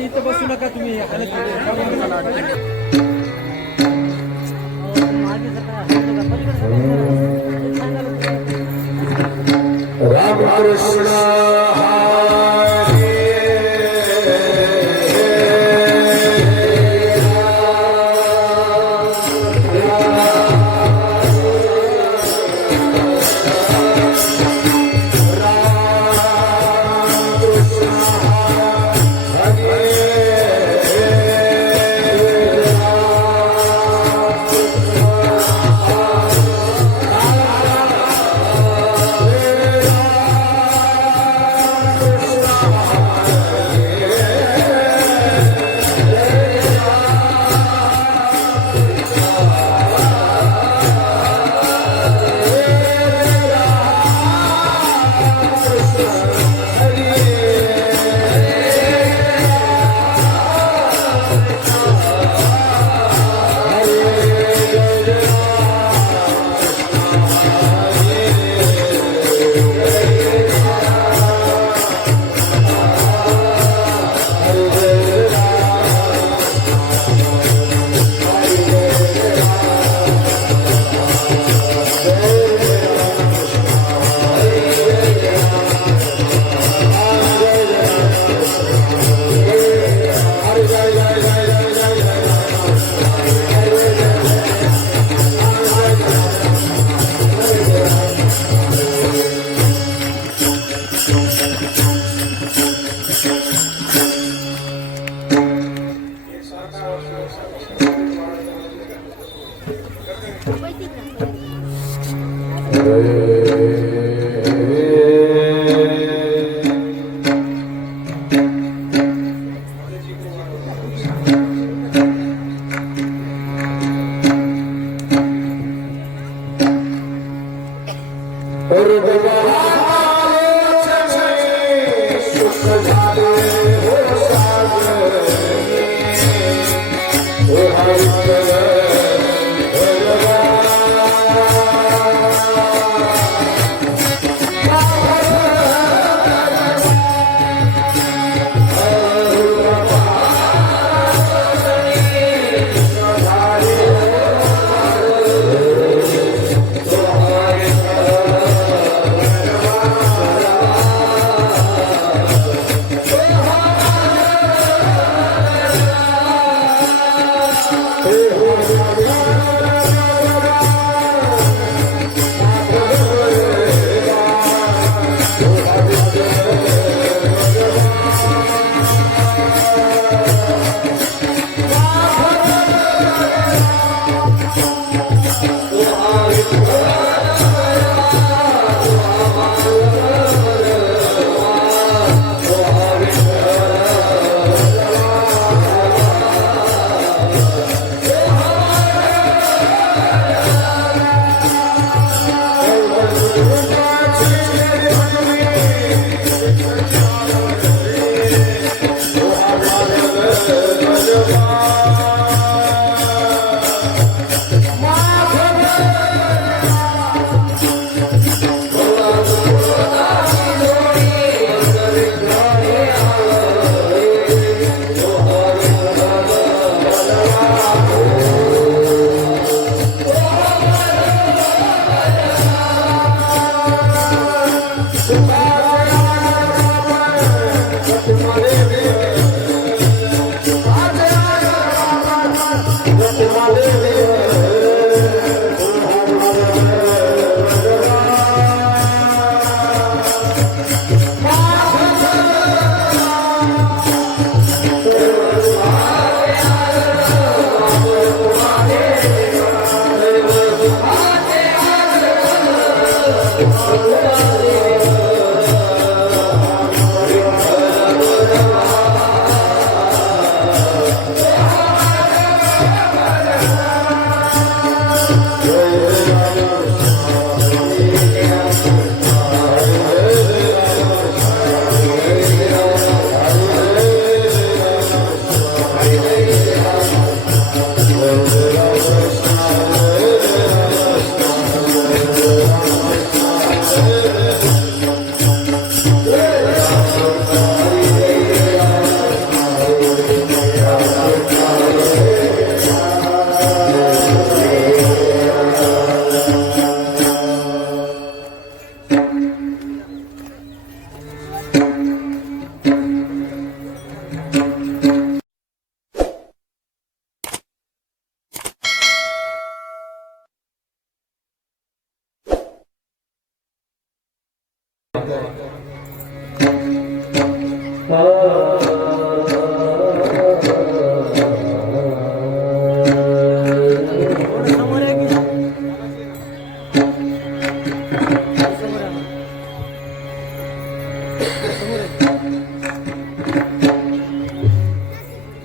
इथं बसू नका तुम्ही. रामकृष्ण समोर आहे की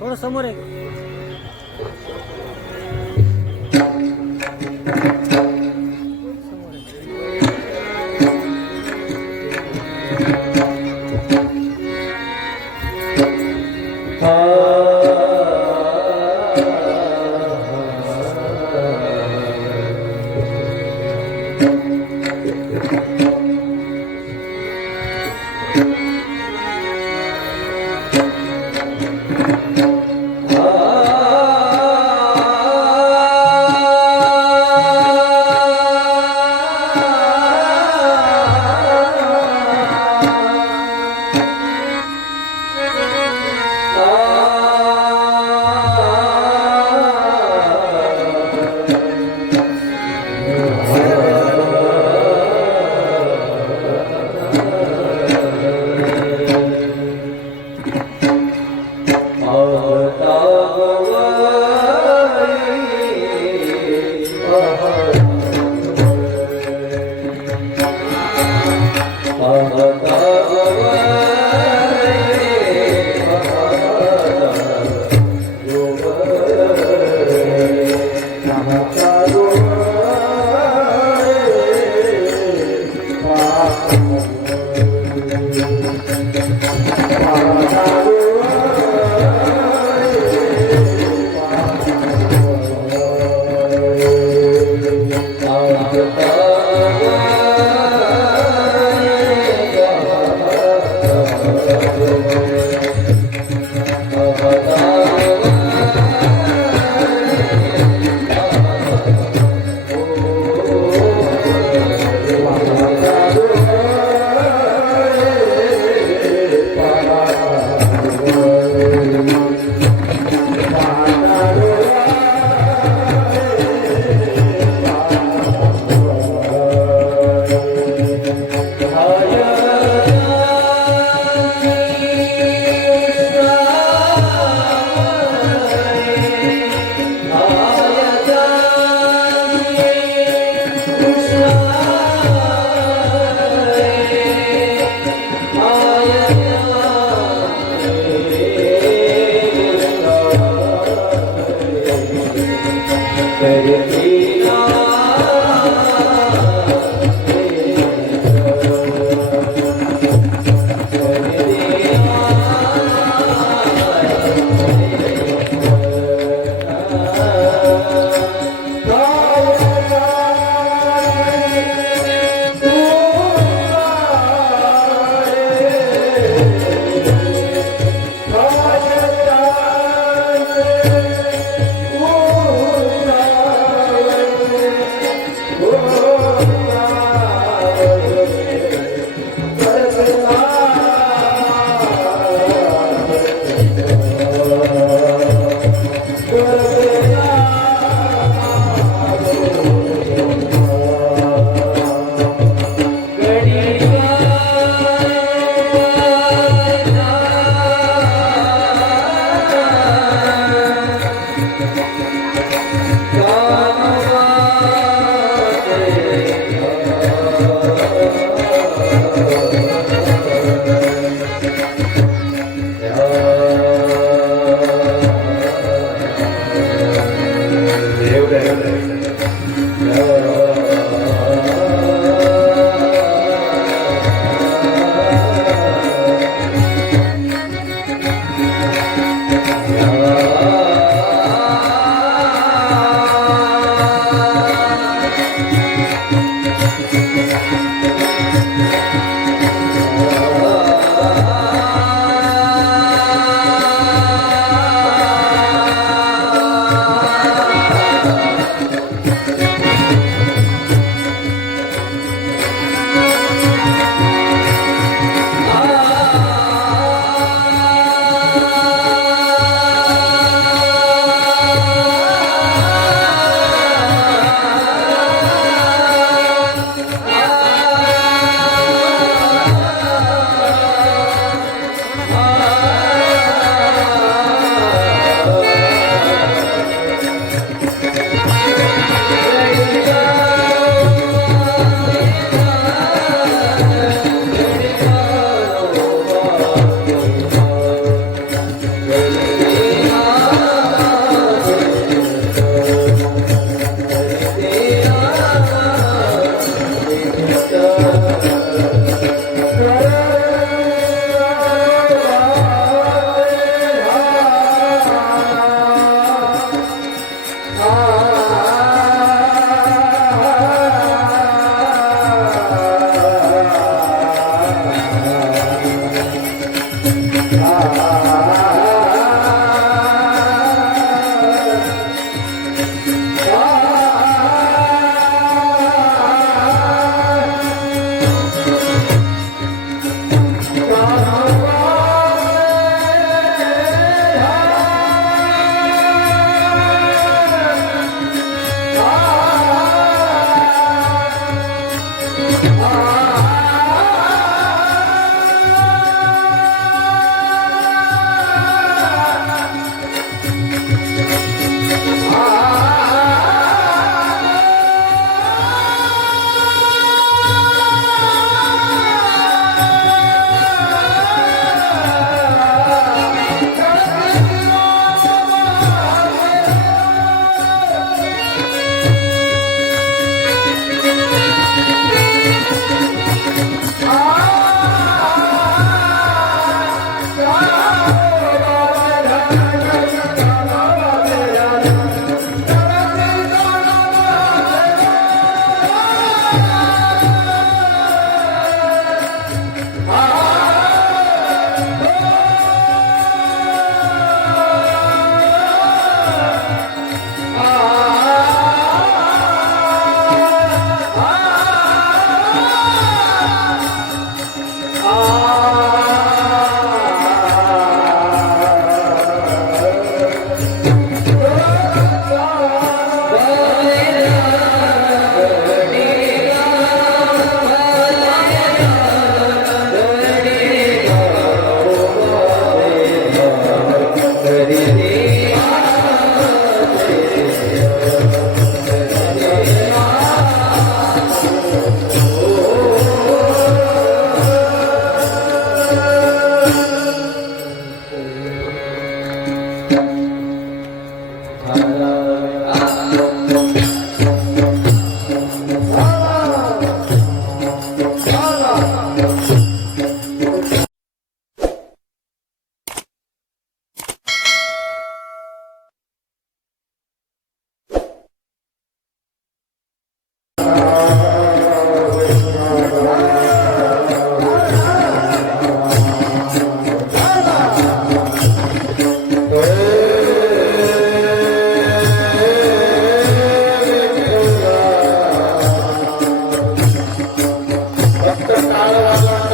थोडं समोर आहे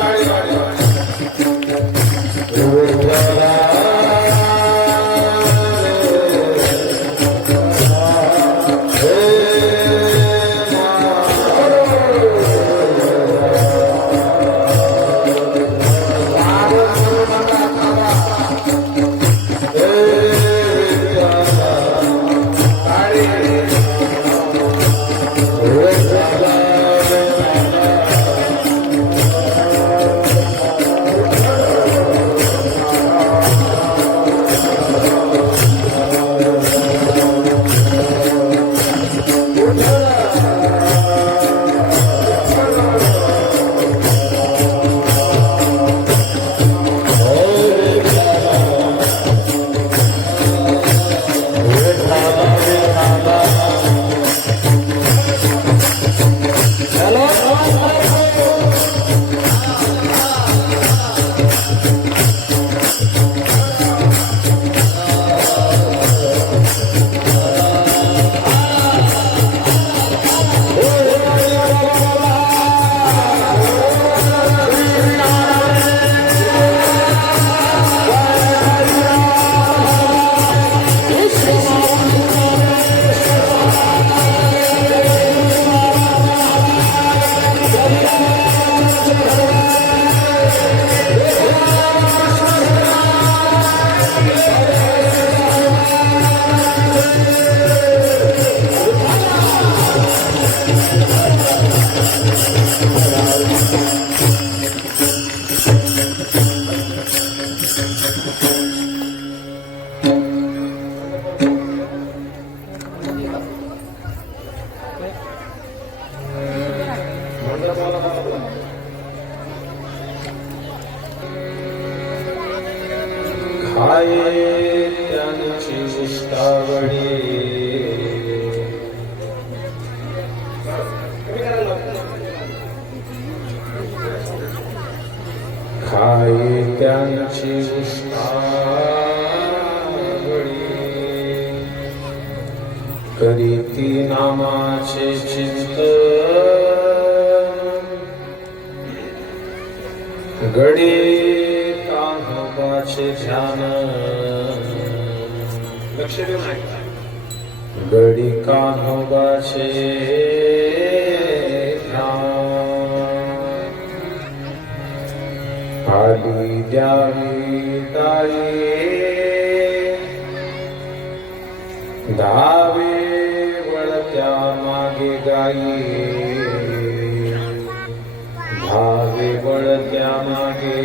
काळ खाये त्यांची उष्टावळी खाये त्यांची उष्टावळी करीती नामाचे चिंतन गडे कान्होबाचे ध्यान लक्ष देऊन ऐका गडी कान्होबाचे ध्यान आली द्यावी दाये धावे वळत्या मागे गाई धावे वळत्या मागे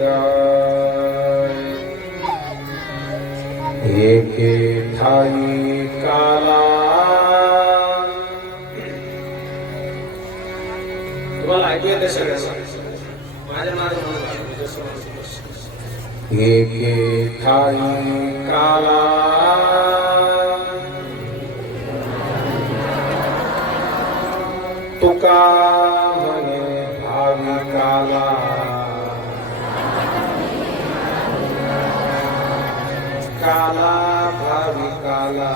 गाय एके ठाई काला तुम्हाला ऐकू येते सगळ्या माझ्या मागे एके ठाई काला तुका म्हणे भाविकाला काला भाविकाला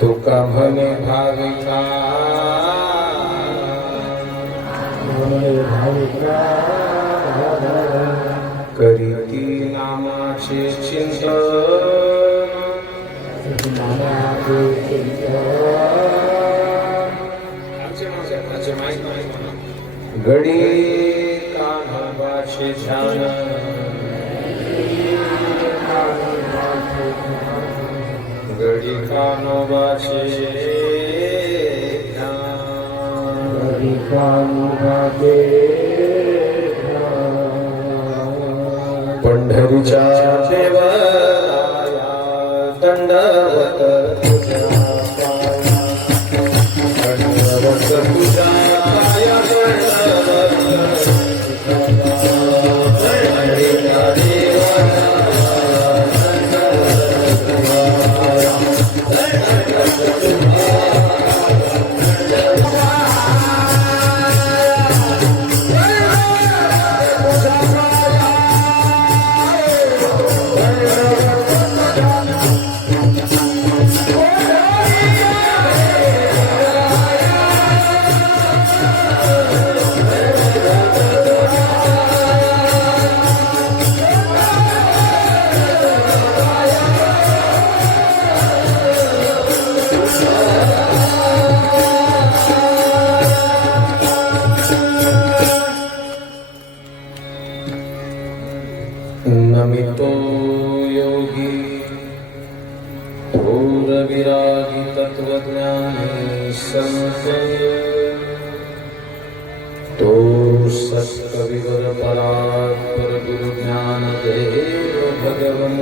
तुका म्हणे भाविका करीती नामाचे चिंतन गडी कान्होबाचे ध्यान गडी कान्होबाचे पंढरीच्या देवराया दंडवत तुझ्या पाया दंडवत तुझ्या पाया नमितो योगी थोर विरागी तत्वज्ञानी संत तो सत्कविवर परात्पर गुरु ज्ञान देव भगवन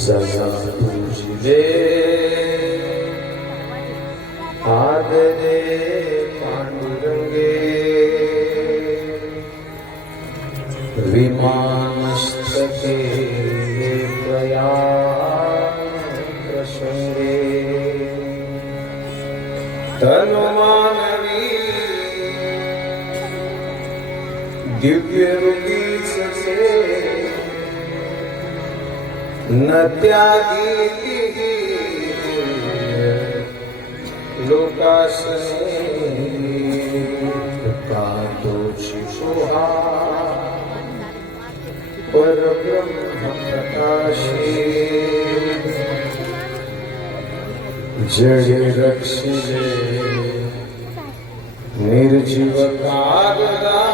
सजा पूजिले आदरे विमानस्तके प्रयाप्रसंगे तनुमानवी दिव्य रूपीच न त्यागी लोकासने कातोची सोहा परब्रह्म प्रकाशे जडे रक्षिले निर्जीव कागदाशे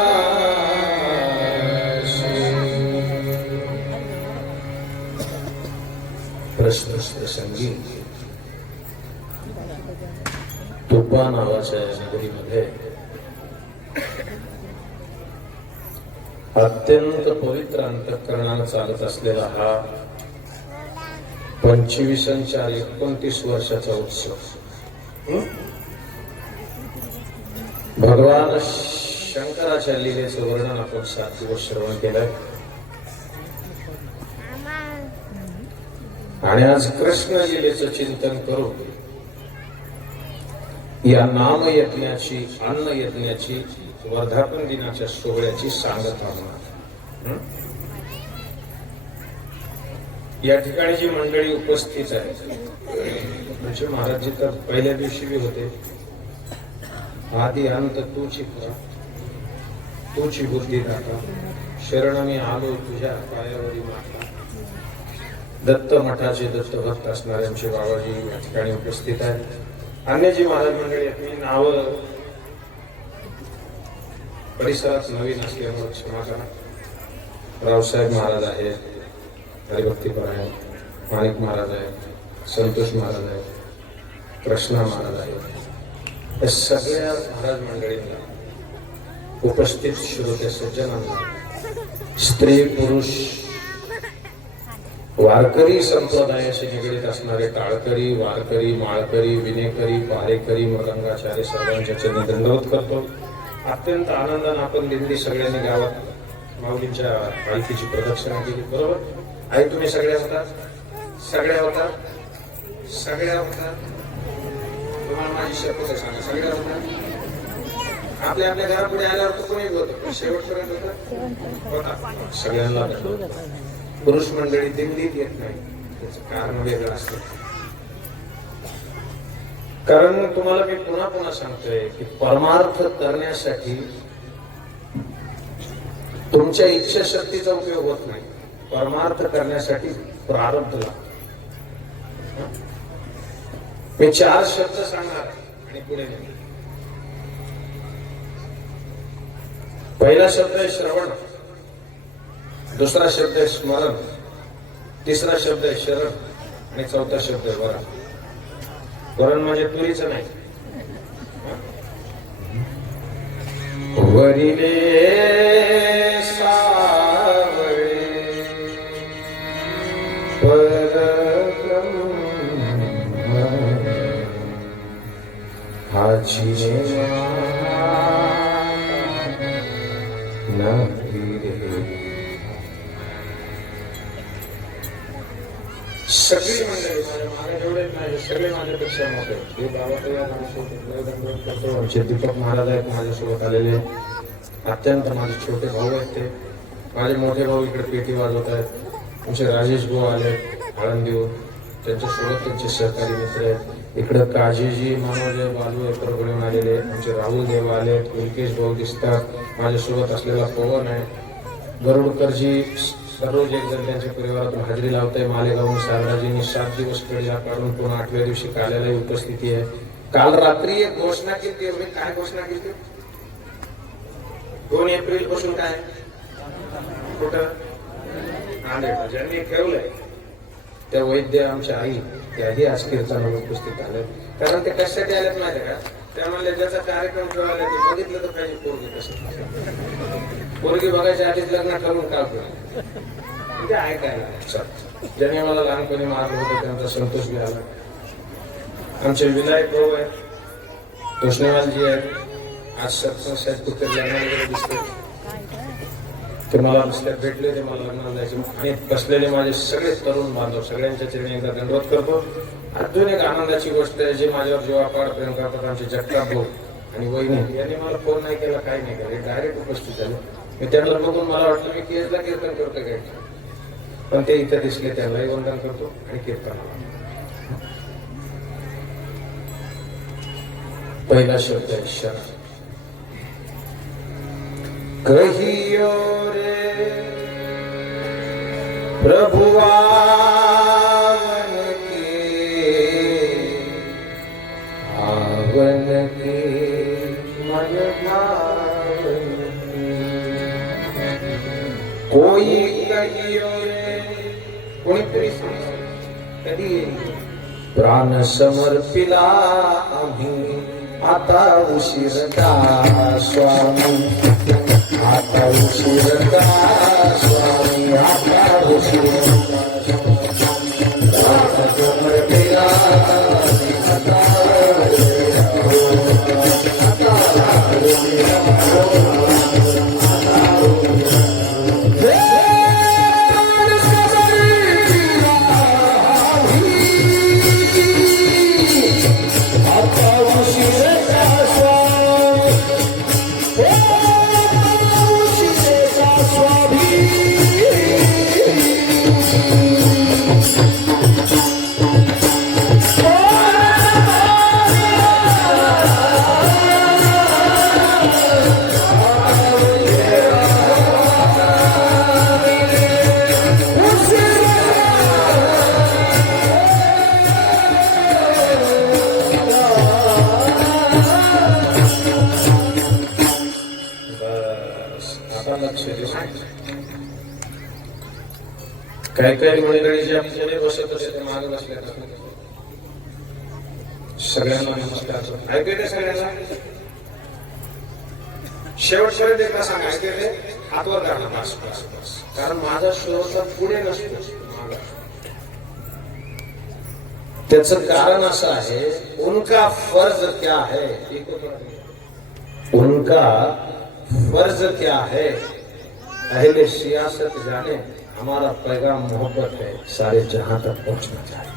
प्रश्नप्रसंगी तुपा नावाच्या नगरीमध्ये अत्यंत पवित्र अंतःकरणाने चालत असलेला हा 25 आणि 4 29 वर्षाचा उत्सव भगवान शंकराच्या लीलेचं वर्णन आपण 7 दिवस श्रवण केलंय आणि आज कृष्ण लीलेचं चिंतन करू या नाम यज्ञाची अन्न यज्ञाची वर्धापन दिनाच्या सोहळ्याची सांगत होणार. या ठिकाणी जी मंडळी उपस्थित आहे म्हणजे महाराज तर पहिल्या दिवशी बी होते. आदि अंत तूची पुरा तूची बुद्धी दाता शरण मी आलो तुझ्या पायावरी माता. दत्त मठाचे दत्त भक्त असणारे आमचे बाबाजी या ठिकाणी उपस्थित आहेत. अन्य जी महाराज मंडळी आहेत, मी नाव परिसरात नवीन असल्यामुळे क्षमा करा. रावसाहेब महाराज आहेत, हरिभक्तीपर आहेत, माणिक महाराज आहेत, संतोष महाराज आहेत, कृष्णा महाराज आहेत. या सगळ्या महाराज मंडळींना उपस्थित श्रोते सज्जनांना स्त्री पुरुष वारकरी संप्रदायाशी निगडीत असणारे टाळकरी वारकरी माळकरी विनेकरी पारेकरी मृदंगाचार्य सर्वांच्या चरणी दंडवत करतो. अत्यंत आनंदाने आपण दिंडी सगळ्यांनी गावात माऊलींच्या पालखीची प्रदक्षिणा केली. बरोबर आई तुम्ही सगळ्या होता सगळ्या होता सगळ्या होता तुम्हाला माझी शपथ सांगा सगळ्या होता. आपल्या आपल्या घरापुढे आल्यावर तो कोणी होतो पण शेवटपर्यंत होता सगळ्यांना. पुरुष मंडळी दिंडीत येत नाही त्याचं कारण वेगळं असतं. कारण तुम्हाला मी पुन्हा पुन्हा सांगतोय की परमार्थ करण्यासाठी तुमच्या इच्छाशक्तीचा उपयोग होत नाही. परमार्थ करण्यासाठी प्रारब्ध लागतो. मी 4 शब्द सांगणार आणि पुढे नाही. पहिला शब्द आहे श्रवण, दुसरा शब्द आहे स्मरण, तिसरा शब्द आहे शरण आणि चौथा शब्द आहे वरण. वरण म्हणजे तुरीचं नाही. वरिले सावळे परब्रह्म हाची सगळी मंडळी माझ्या एवढे नाही सगळे माझ्यापेक्षा मोठे. हे बाबा आमचे दीपक महाराज आहेत माझ्यासोबत आलेले. अत्यंत माझे छोटे भाऊ आहेत ते. माझे मोठे भाऊ इकडे पेटी वाजवत आहेत. आमचे राजेश भाऊ आले आळंदीवर, त्यांच्यासोबत त्यांचे सहकारी मित्र आहेत. इकडे काजीजी मनोज बालू परभणीहून आलेले. आमचे राहुल देव आले, कुलकेश भाऊ दिसतात. माझ्यासोबत असलेला पवन आहे. गरुडकरजी दररोज एक जण त्यांच्या परिवारातून हजेरी लावताय. मालेगावहून शारदाजींनी 7 दिवस कडिया काढून पुन्हा 8व्या दिवशी काल्याला उपस्थिती आहे. काल रात्री एक घोषणा केली. काय घोषणा केली? 2 एप्रिल पासून काय कुठं नांदेड ज्यांनी ठेवलंय त्या वैद्य आमच्या आई त्याही आज कीर्तनाला उपस्थित आले. कारण ते कशासाठी आलेत माहिती का? त्या म्हणले ज्याचा कार्यक्रम ठेवायला ते बघितलं तर पाहिजे. पोरगी कसं पोरगी बघायच्या आधीच लग्न ठरवून का म्हणजे ऐकायला. ज्याने मला लहानपणी मारलं होतं त्यांचा संतोष बी आला. आमचे विनायक भाऊ आहेत, कृष्णवालजी आहेत. आज सरपंच साहेब कुठे लग्नाला दिसते ते मला रस्त्यात भेटले. ते मला लग्नाला जायचे आणि बसलेले माझे सगळे तरुण बांधव सगळ्यांच्या चरणी एकदा दंडवत करतो. अजून एक आनंदाची गोष्ट आहे जी माझ्यावर जीवापाड प्रेम करतात आमचे जगताप भाऊ आणि वहिनी यांनी मला फोन नाही केला काही नाही केलं. डायरेक्ट उपस्थित झाले. मी त्यांना बघून मला वाटलं मी केसला कीर्तन करतो काय पण ते इथे दिसले. त्यांनाही वंदन करतो आणि कीर्तनाला. पहिला शब्द आहे शरण. कहियो रे प्रभु आवन के मन भावन कोई कहियो रे कोणीतरी कधी प्राण समर्पिला आम्ही आता उशीरता स्वामी. आता उशीरता स्वामी. आता उशीरता समर्पिला आता काही काही मंडळी जे पुढे बसत असते ते मागे बसल्या सगळ्यांना नमस्कार. ऐकू येते सगळ्यांना? शेवट एकदा सांगा. ऐकू येते? हातवर काढा. बस बस बस. कारण माझा श्रोता पुढे नसतो. त्याचं कारण असं आहे, उनका फर्ज क्या है, उनका फर्ज क्या है, अहले सियासत जाने, हमारा पैगाम मोहब्बत है, सारे जहां तक पहुंचना चाहिए.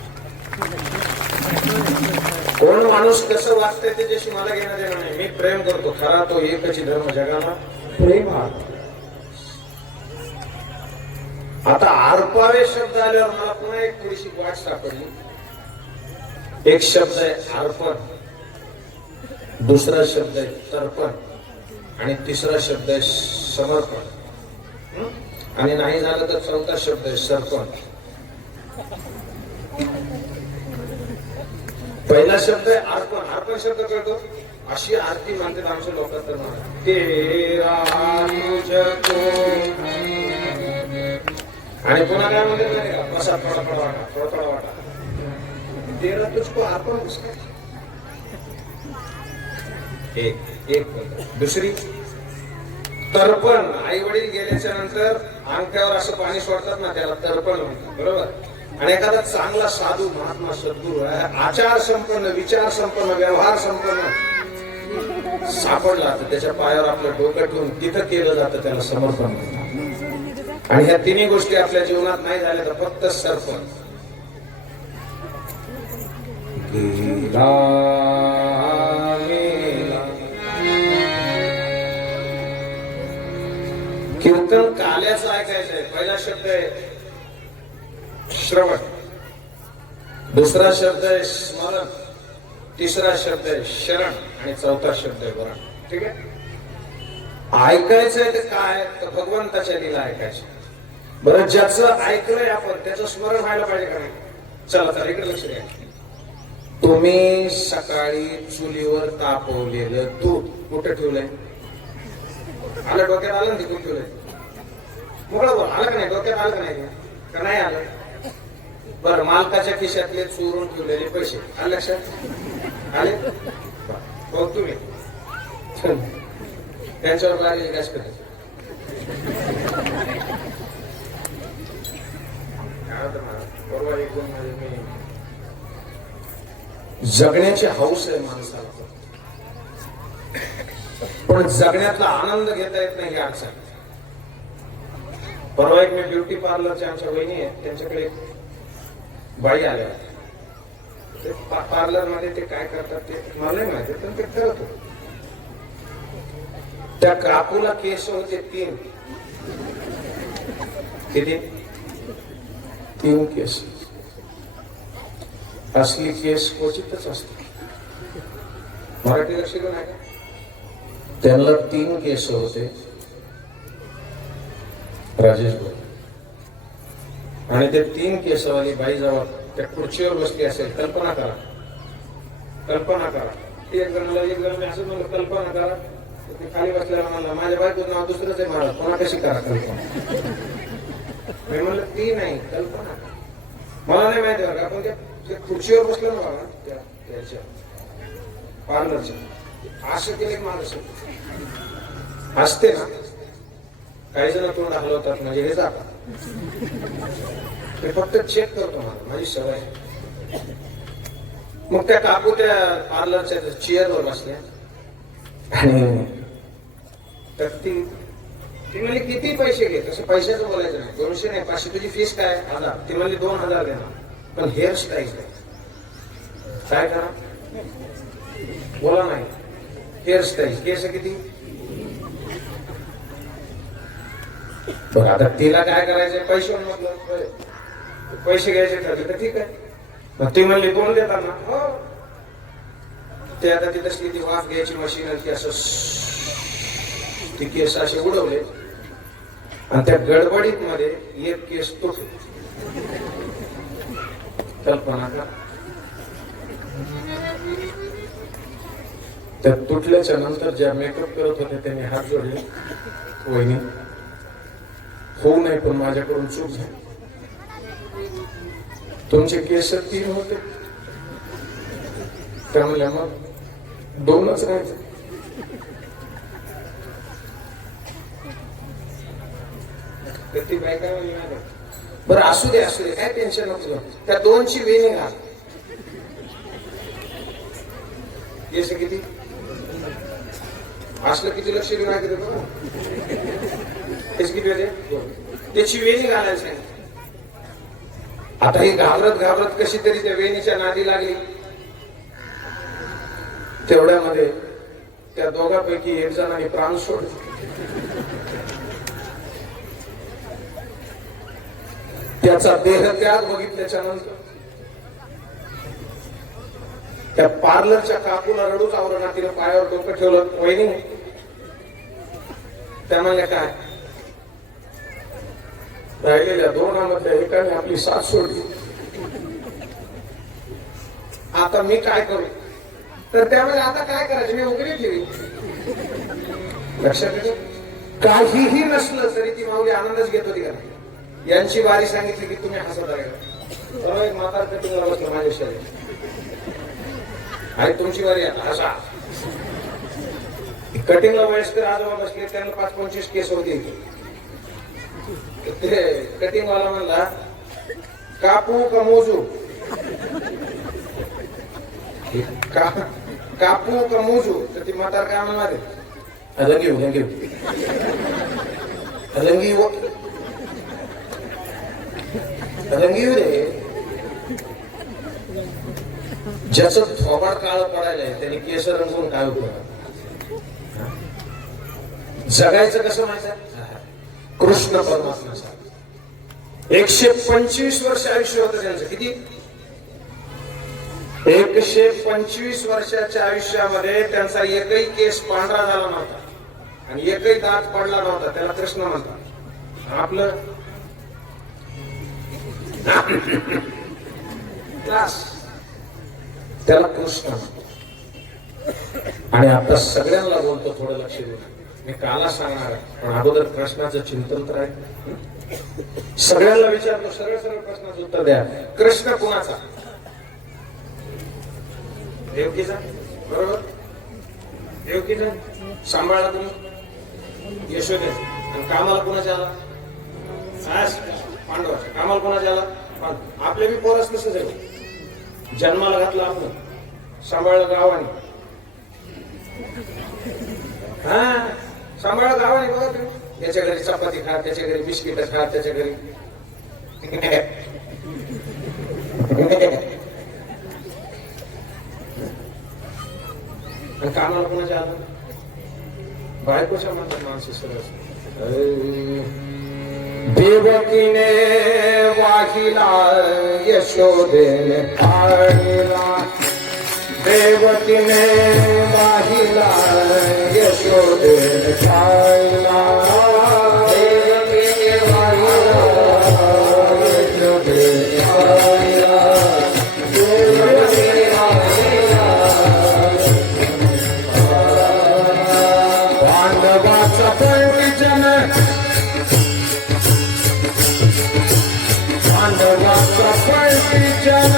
कोण माणूस कसं वागतंय त्याच्याशी मला घेणं देणं नाही. मी प्रेम करतो खरा, तो एकच धर्म जगाला प्रेम आहे. आता आरपावे शब्द आल्यावर मला पुन्हा एक थोडीशी वाट सापडली. एक शब्द आहे अर्पण, दुसरा शब्द आहे तर्पण आणि तिसरा शब्द आहे समर्पण आणि नाही झालं तर चौथा शब्द आहे सरपण. पहिला शब्द आहे अर्पण. अर्पण शब्द कळतो? अशी आरती मानतात आमच्या लोकांत तर तेरा तुझको. आणि पुन्हा काय म्हणतात नाही का? बसा थोडा थोडा वाटा, थोडा थोडा वाटा. तेरा तुझको अर्पण कसं? एक दुसरी तर्पण. आई वडील गेल्याच्या नंतर अंगठ्यावर असं पाणी सोडतात ना, त्याला तर्पण म्हणतात. बरोबर? आणि एखादा चांगला साधू महात्मा सद्गुरू आहे, आचार संपन्न, विचार संपन्न, व्यवहार संपन्न सापडला तर त्याच्या पायावर आपलं डोकं ठेवून तिथं केलं जातं, त्याला समर्पण म्हणतात. आणि ह्या तिन्ही गोष्टी आपल्या जीवनात नाही झाल्या तर फक्त सरपण. कीर्तन काल्याचं ऐकायचं आहे. पहिला शब्द आहे श्रवण, दुसरा शब्द आहे स्मरण, तिसरा शब्द आहे शरण आणि चौथा शब्द आहे वरण. ठीक आहे? ऐकायचंय ते काय? तर भगवंताच्या लीला ऐकायचं. बरं, ज्याचं ऐकलंय आपण त्याचं स्मरण व्हायला पाहिजे का नाही? चला तर इकडे लक्ष द्या. तुम्ही सकाळी चुलीवर तापवलेलं दूध कुठे ठेवलंय? आलं डोक्यात? आलं ना? तिकडून ठेवलंय. मोकळा बोल. आलं का नाही? डोक्यात आलं का नाही? का नाही आलं? बरं, मालकाच्या खिशातले चोरून ठेवलेले पैसे आले लक्षात? आले? बघ तुम्ही त्यांच्यावर लागेल गॅस करायचं. जगण्याची हौस आहे माणसाला, पण जगण्यातला आनंद घेता येत नाही. ही अडचण. परवा एक मी ब्युटी पार्लरच्या आमच्या वहिनी आहेत, त्यांच्याकडे बाई आल्या. ते पार्लर मध्ये ते काय करतात ते मला नाही माहिती, पण ते करत होते. त्या काकूला केस होते 3. किती? 3 केस. असली केस क्वचितच असते. मराठी लक्ष नाही का? त्यांना 3 केस होते राजेश भाई. आणि ते 3 केसवाली बाई जवळ त्या खुर्चीवर बसली असेल. कल्पना करा, कल्पना करा. एक जण मी असं म्हणलं कल्पना करा, खाली बसल्याला म्हणलं माझ्या बायकोचं नाव दुसरंच आहे, मला कोणा कशी करा कल्पना. मी म्हणलं 3 नाही, कल्पना. मला नाही माहिती बघा, पण त्या खुर्चीवर बसलं ना बाबा त्याच्या पार्लरच्या, असं केलं माणूस असते ना. काही जण तोंड हलवतात म्हणजे हे जातात. ते फक्त चेक करतो, मला माझी सवय. मग त्या काकू त्या पार्लरच्या चेअरवर बसल्या आणि तर ती म्हणली किती पैसे घे? तसं पैशाचं बोलायचं नाही. 200 नाही, 500. तुझी फीस काय? 1000. ती म्हणली 2000 देणार, पण हेअरस्टाईल काय करा? बोला नाही. हेअरस्टाईल केस किती? बरं, आता तिला काय करायचंय? पैसे पैसे घ्यायचे ठरले तर ठीक आहे. मग ती म्हणली 2 देतात ना? हो. ते आता ती तसली ती वाफ घ्यायची मशीन ती असं ती केस असे उडवले आणि त्या गडबडीत मध्ये एक केस तुटले. कल्पना का? त्या तुटल्याच्या नंतर ज्या मेकअप करत होते त्यांनी हात जोडले. वहिनी, होऊ नये पण माझ्याकडून चूक झाली. तुमचे केस 3 होते, त्यामुळे मग 2च राहायचे. ती बायका बरं असू दे असू दे, काय टेन्शन नको. त्या 2ची वेणी घाल. केस किती असलं किती लक्ष देऊन आहे किती होते, त्याची वेणी घालायला सांगितलं. आता ही घाबरत घाबरत कशी तरी त्या वेणीच्या नादी लागली. तेवढ्यामध्ये त्या दोघांपैकी एक जणांनी प्राण सोडले. त्याचा देह त्याग बघितल्याच्या नंतर त्या पार्लरच्या काकूला रडूच आवरणा. तिने पायावर डोकं ठेवलं. वहिनी, त्या म्हणल्या काय, राहिलेल्या 2 एकाने आपली साथ सोडली. आता मी काय करू? तर त्यामुळे आता काय करायचं, मी उघडी ठेवी. लक्षात येतो, काहीही नसलं तरी ती माऊली आनंदच घेत होती का. यांची वारी सांगितली की तुम्ही हसत आहे. एक म्हातार कटिंगला बसलं माझ्या शरीर आहे. तुमची वारी आता हसा. कटिंगला वयस्कर आजोबा बसले, त्यांना 5-25 केस होते. ते कटिंग वाला म्हणला, कापू का मोजू? कापू का मोजू? तर ती म्हातार काय म्हणणार, रंगी रे. ज्याचं थोबाड काळ पडायलाय त्यांनी केस रंगवून काय उपयोग? जगायचं कसं माहिती? कृष्ण परमात्मा 125 वर्ष आयुष्य होतं त्यांचं. किती? 125 वर्षाच्या आयुष्यामध्ये त्यांचा एकही केस पांढरा झाला नव्हता आणि एकही दात पडला नव्हता. त्याला कृष्ण म्हणतात. आपलं त्याला कृष्ण. आणि आता सगळ्यांना बोलतो, थोडं लक्ष देऊ. मी काला सांगणार आहे, पण अगोदर प्रश्नाचं चिंतन तर आहे. सगळ्यांना विचारतो, सरळ प्रश्नाचं उत्तर द्या. कृष्ण कुणाचा? देवकीचा. बरोबर, देवकीचा. सांभाळला तुम्ही यशोदेचा. आणि कामाला कुणाच्या आला? पांडवाच्या. कामाला कोणाच्या आला? आपले बी पोरस कसं झालं, जन्माला घातला आपण, सांभाळलं गावाने. हा, सांभाळलं गावाने. बघा तुम्ही, त्याच्या घरी चपाती खा, त्याच्या घरी बिस्किट खा, त्याच्या घरी कामाला कोणाच्या आला? बायकोच्या म्हणतात माणसं सगळं. देवकीने वाहिला, यशोदेने पाळला. देवकीने वाहिला, यशोदेने पाळला. देवकीने वाहिला, यशोदेने पाळला. देवकीने वाहिला. पांडवाचा परिजन, पांडवाचा परिजन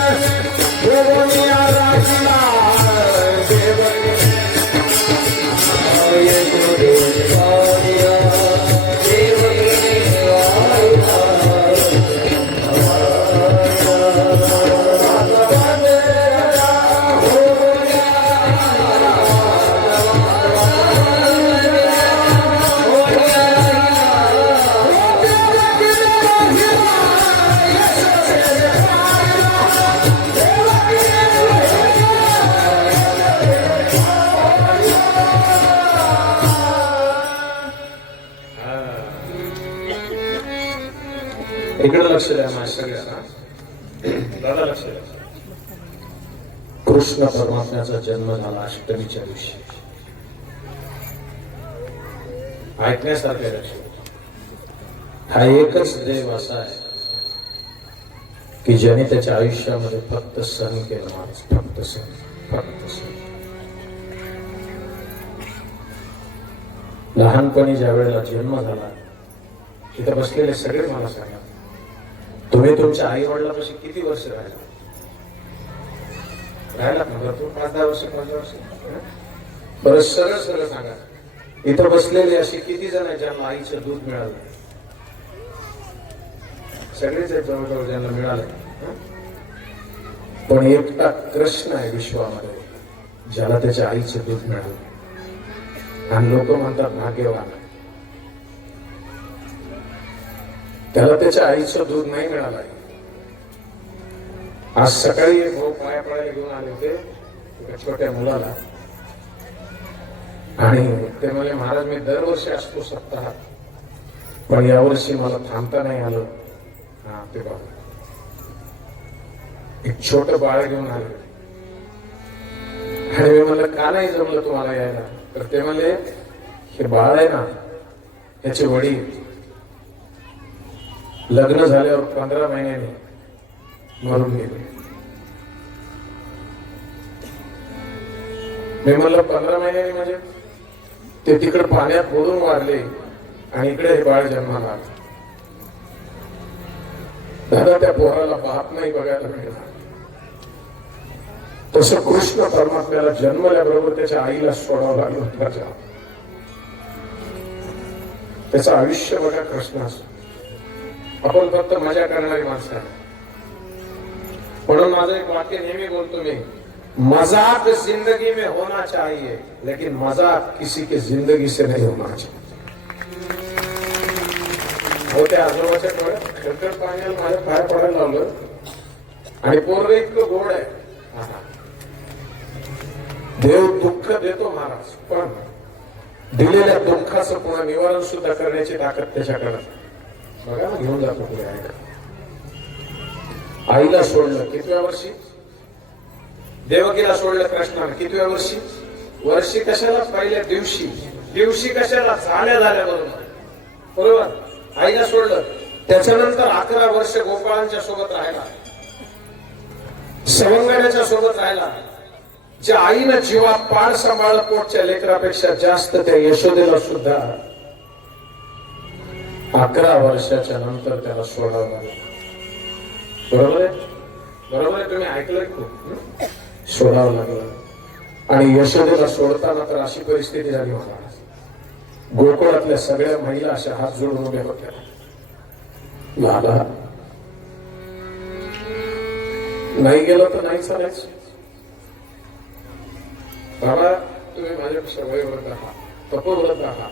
देवनिया राजला. इकडे लक्ष द्या माझ्या सगळ्यांना. दादा लक्ष द्या. कृष्ण परमात्म्याचा जन्म झाला अष्टमीच्या दिवशी. ऐकण्यासारखे लक्ष. हा एकच देव असा आहे की ज्याने त्याच्या आयुष्यामध्ये फक्त सण केलं. माणूस फक्त सण, फक्त सण. लहानपणी ज्या वेळेला जन्म झाला, तिथे बसलेले सगळे मला सांगा, तुम्ही तुमच्या आई वडिलापाशी किती वर्ष राहिला? राहिला ना भरपूर, 5-10 वर्ष, 15 वर्ष. बरं, सरळ सरळ सांगा, इथं बसलेले असे किती जण आहेत ज्यांना आईचं दूध मिळालं? सगळेच आहेत जवळजवळ ज्यांना मिळालं. पण एकटा कृष्ण आहे विश्वामध्ये ज्याला त्याच्या आईचं दूध मिळालं. आणि लोक म्हणतात भाग्यवान, त्याला त्याच्या आईचं दूध नाही मिळालं. आज सकाळी एक भाऊ पाया पडायला घेऊन आले होते एका छोट्या मुलाला, आणि ते म्हणे महाराज मी दरवर्षी असतो सप्ताहात, पण यावर्षी मला थांबता नाही आलं. हा ते बाबा एक छोट बाळ घेऊन आले, आणि मी म्हणलं का नाही जमलं तुम्हाला यायला? तर ते म्हणले हे बाळ आहे ना, याचे वडील लग्न झाल्यावर 15 महिन्याने मरून गेले. मी म्हणलं 15 महिन्याने म्हणजे? ते तिकडे पाण्यात बुडून वारले आणि इकडे हे बाळ जन्माला आलं. दादा त्या पोराला बाप नाही बघायला मिळाला. तसं कृष्ण परमात्म्याला जन्मल्याबरोबर त्याच्या आईला सोडावं लागलं. त्याचं आयुष्य बघा कृष्णाचं. आपण फक्त मजा करणारी माणसं आहे. म्हणून माझं एक वाक्य नेहमी बोलतो मी, मजाक जिंदगी में होना चाहिए लेकिन मजाक किसी के जिंदगी से नहीं होना चाहिए. हो त्या आजोबाच्या डोळ्यात खरखर पाण्याला माझ्या पाया पडायला लावलं, आणि पोरग इतकं गोड आहे. देव दुःख देतो महाराज, पण दिलेल्या दुःखाचं पुन्हा निवारण सुद्धा करण्याची ताकद त्याच्याकडे. बघा घेऊन जातो पुढे. आईला सोडलं कितव्या वर्षी? देवकीला सोडलं कृष्णाने कितव्या वर्षी? वर्षी कशाला? पहिल्या दिवशी. दिवशी कशाला? झाल्या बरोबर. आईला सोडलं. त्याच्यानंतर 11 वर्ष गोपाळांच्या सोबत राहिला, सवंगड्याच्या सोबत राहिला. ज्या आईनं जीवात पाड सांभाळलं पोटच्या लेकरापेक्षा जास्त, त्या यशोदेला सुद्धा 11 वर्षाच्या नंतर त्याला सोडावं लागलं. बरोबर आहे? बरोबर आहे, तुम्ही ऐकलंय खूप. सोडावं लागलं. आणि यशोदेला सोडताना तर अशी परिस्थिती झाली महाराज, गोकुळातल्या सगळ्या महिला अशा हात जोडून उभ्या होत्या. मला नाही गेलं तर नाही चालायचं. बाबा तुम्ही माझ्यापेक्षा वयोवृद्ध आहात, तपोवृद्ध आहात,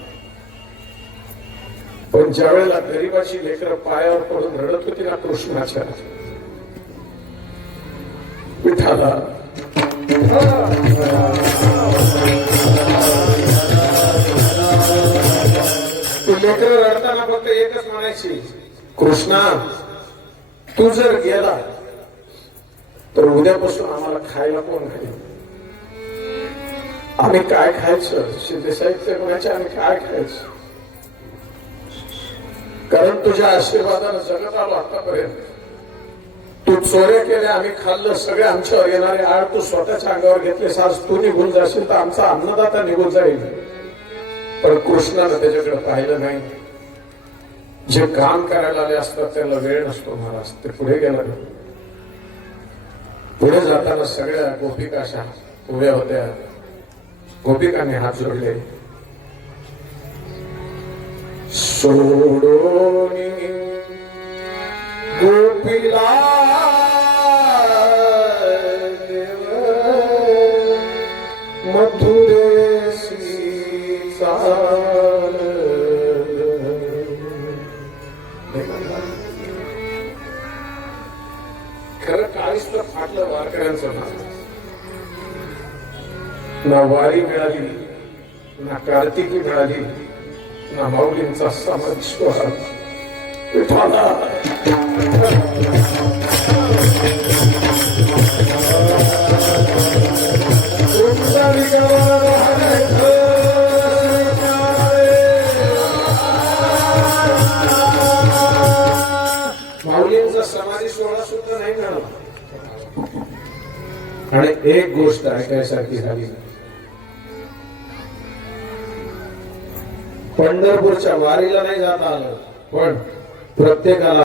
पण ज्या वेळेला गरीबाची लेकरं पायावर पडून रडत होती ना कृष्णाच्या, विठाला लेकरं रडताना फक्त एकच म्हणायची, कृष्णा तू जर गेला तर उद्यापासून आम्हाला खायला कोण खाईल? आम्ही काय खायचं? शिंदेसाहेब ते म्हणायचे आम्ही काय खायचं? कारण तुझ्या आशीर्वादानं जगत आलो आतापर्यंत. तू चोऱ्या केल्या, आम्ही खाल्लं, सगळे आमच्यावर येणारे आळ तू स्वतःच्या अंगावर घेतलेस. आज तू निघून जाशील तर आमचा अन्नदाता निघून जाईल. पण कृष्णानं त्याच्याकडे पाहिलं नाही. जे काम करायला आले असतात त्याला वेळ नसतो महाराज. ते पुढे गेला. पुढे जाताना सगळ्या गोपिका अशा उभ्या होत्या. गोपिकांनी हात जोडले. सोडोनी गोपीला देव मथुरेसी चाल. खरं काळीच तर फाटलं वारकऱ्यांचं नाव. ना वारी मिळाली, ना कार्तिकी मिळाली, ना माऊलींचा समाधी सोहळा. विठ्ठला माऊलींचा समाधी सोहळा सुद्धा नाही मिळाला. आणि एक गोष्ट ऐकायसारखी झाली, पंढरपूरच्या वारीला नाही जाता आलं, पण प्रत्येकाला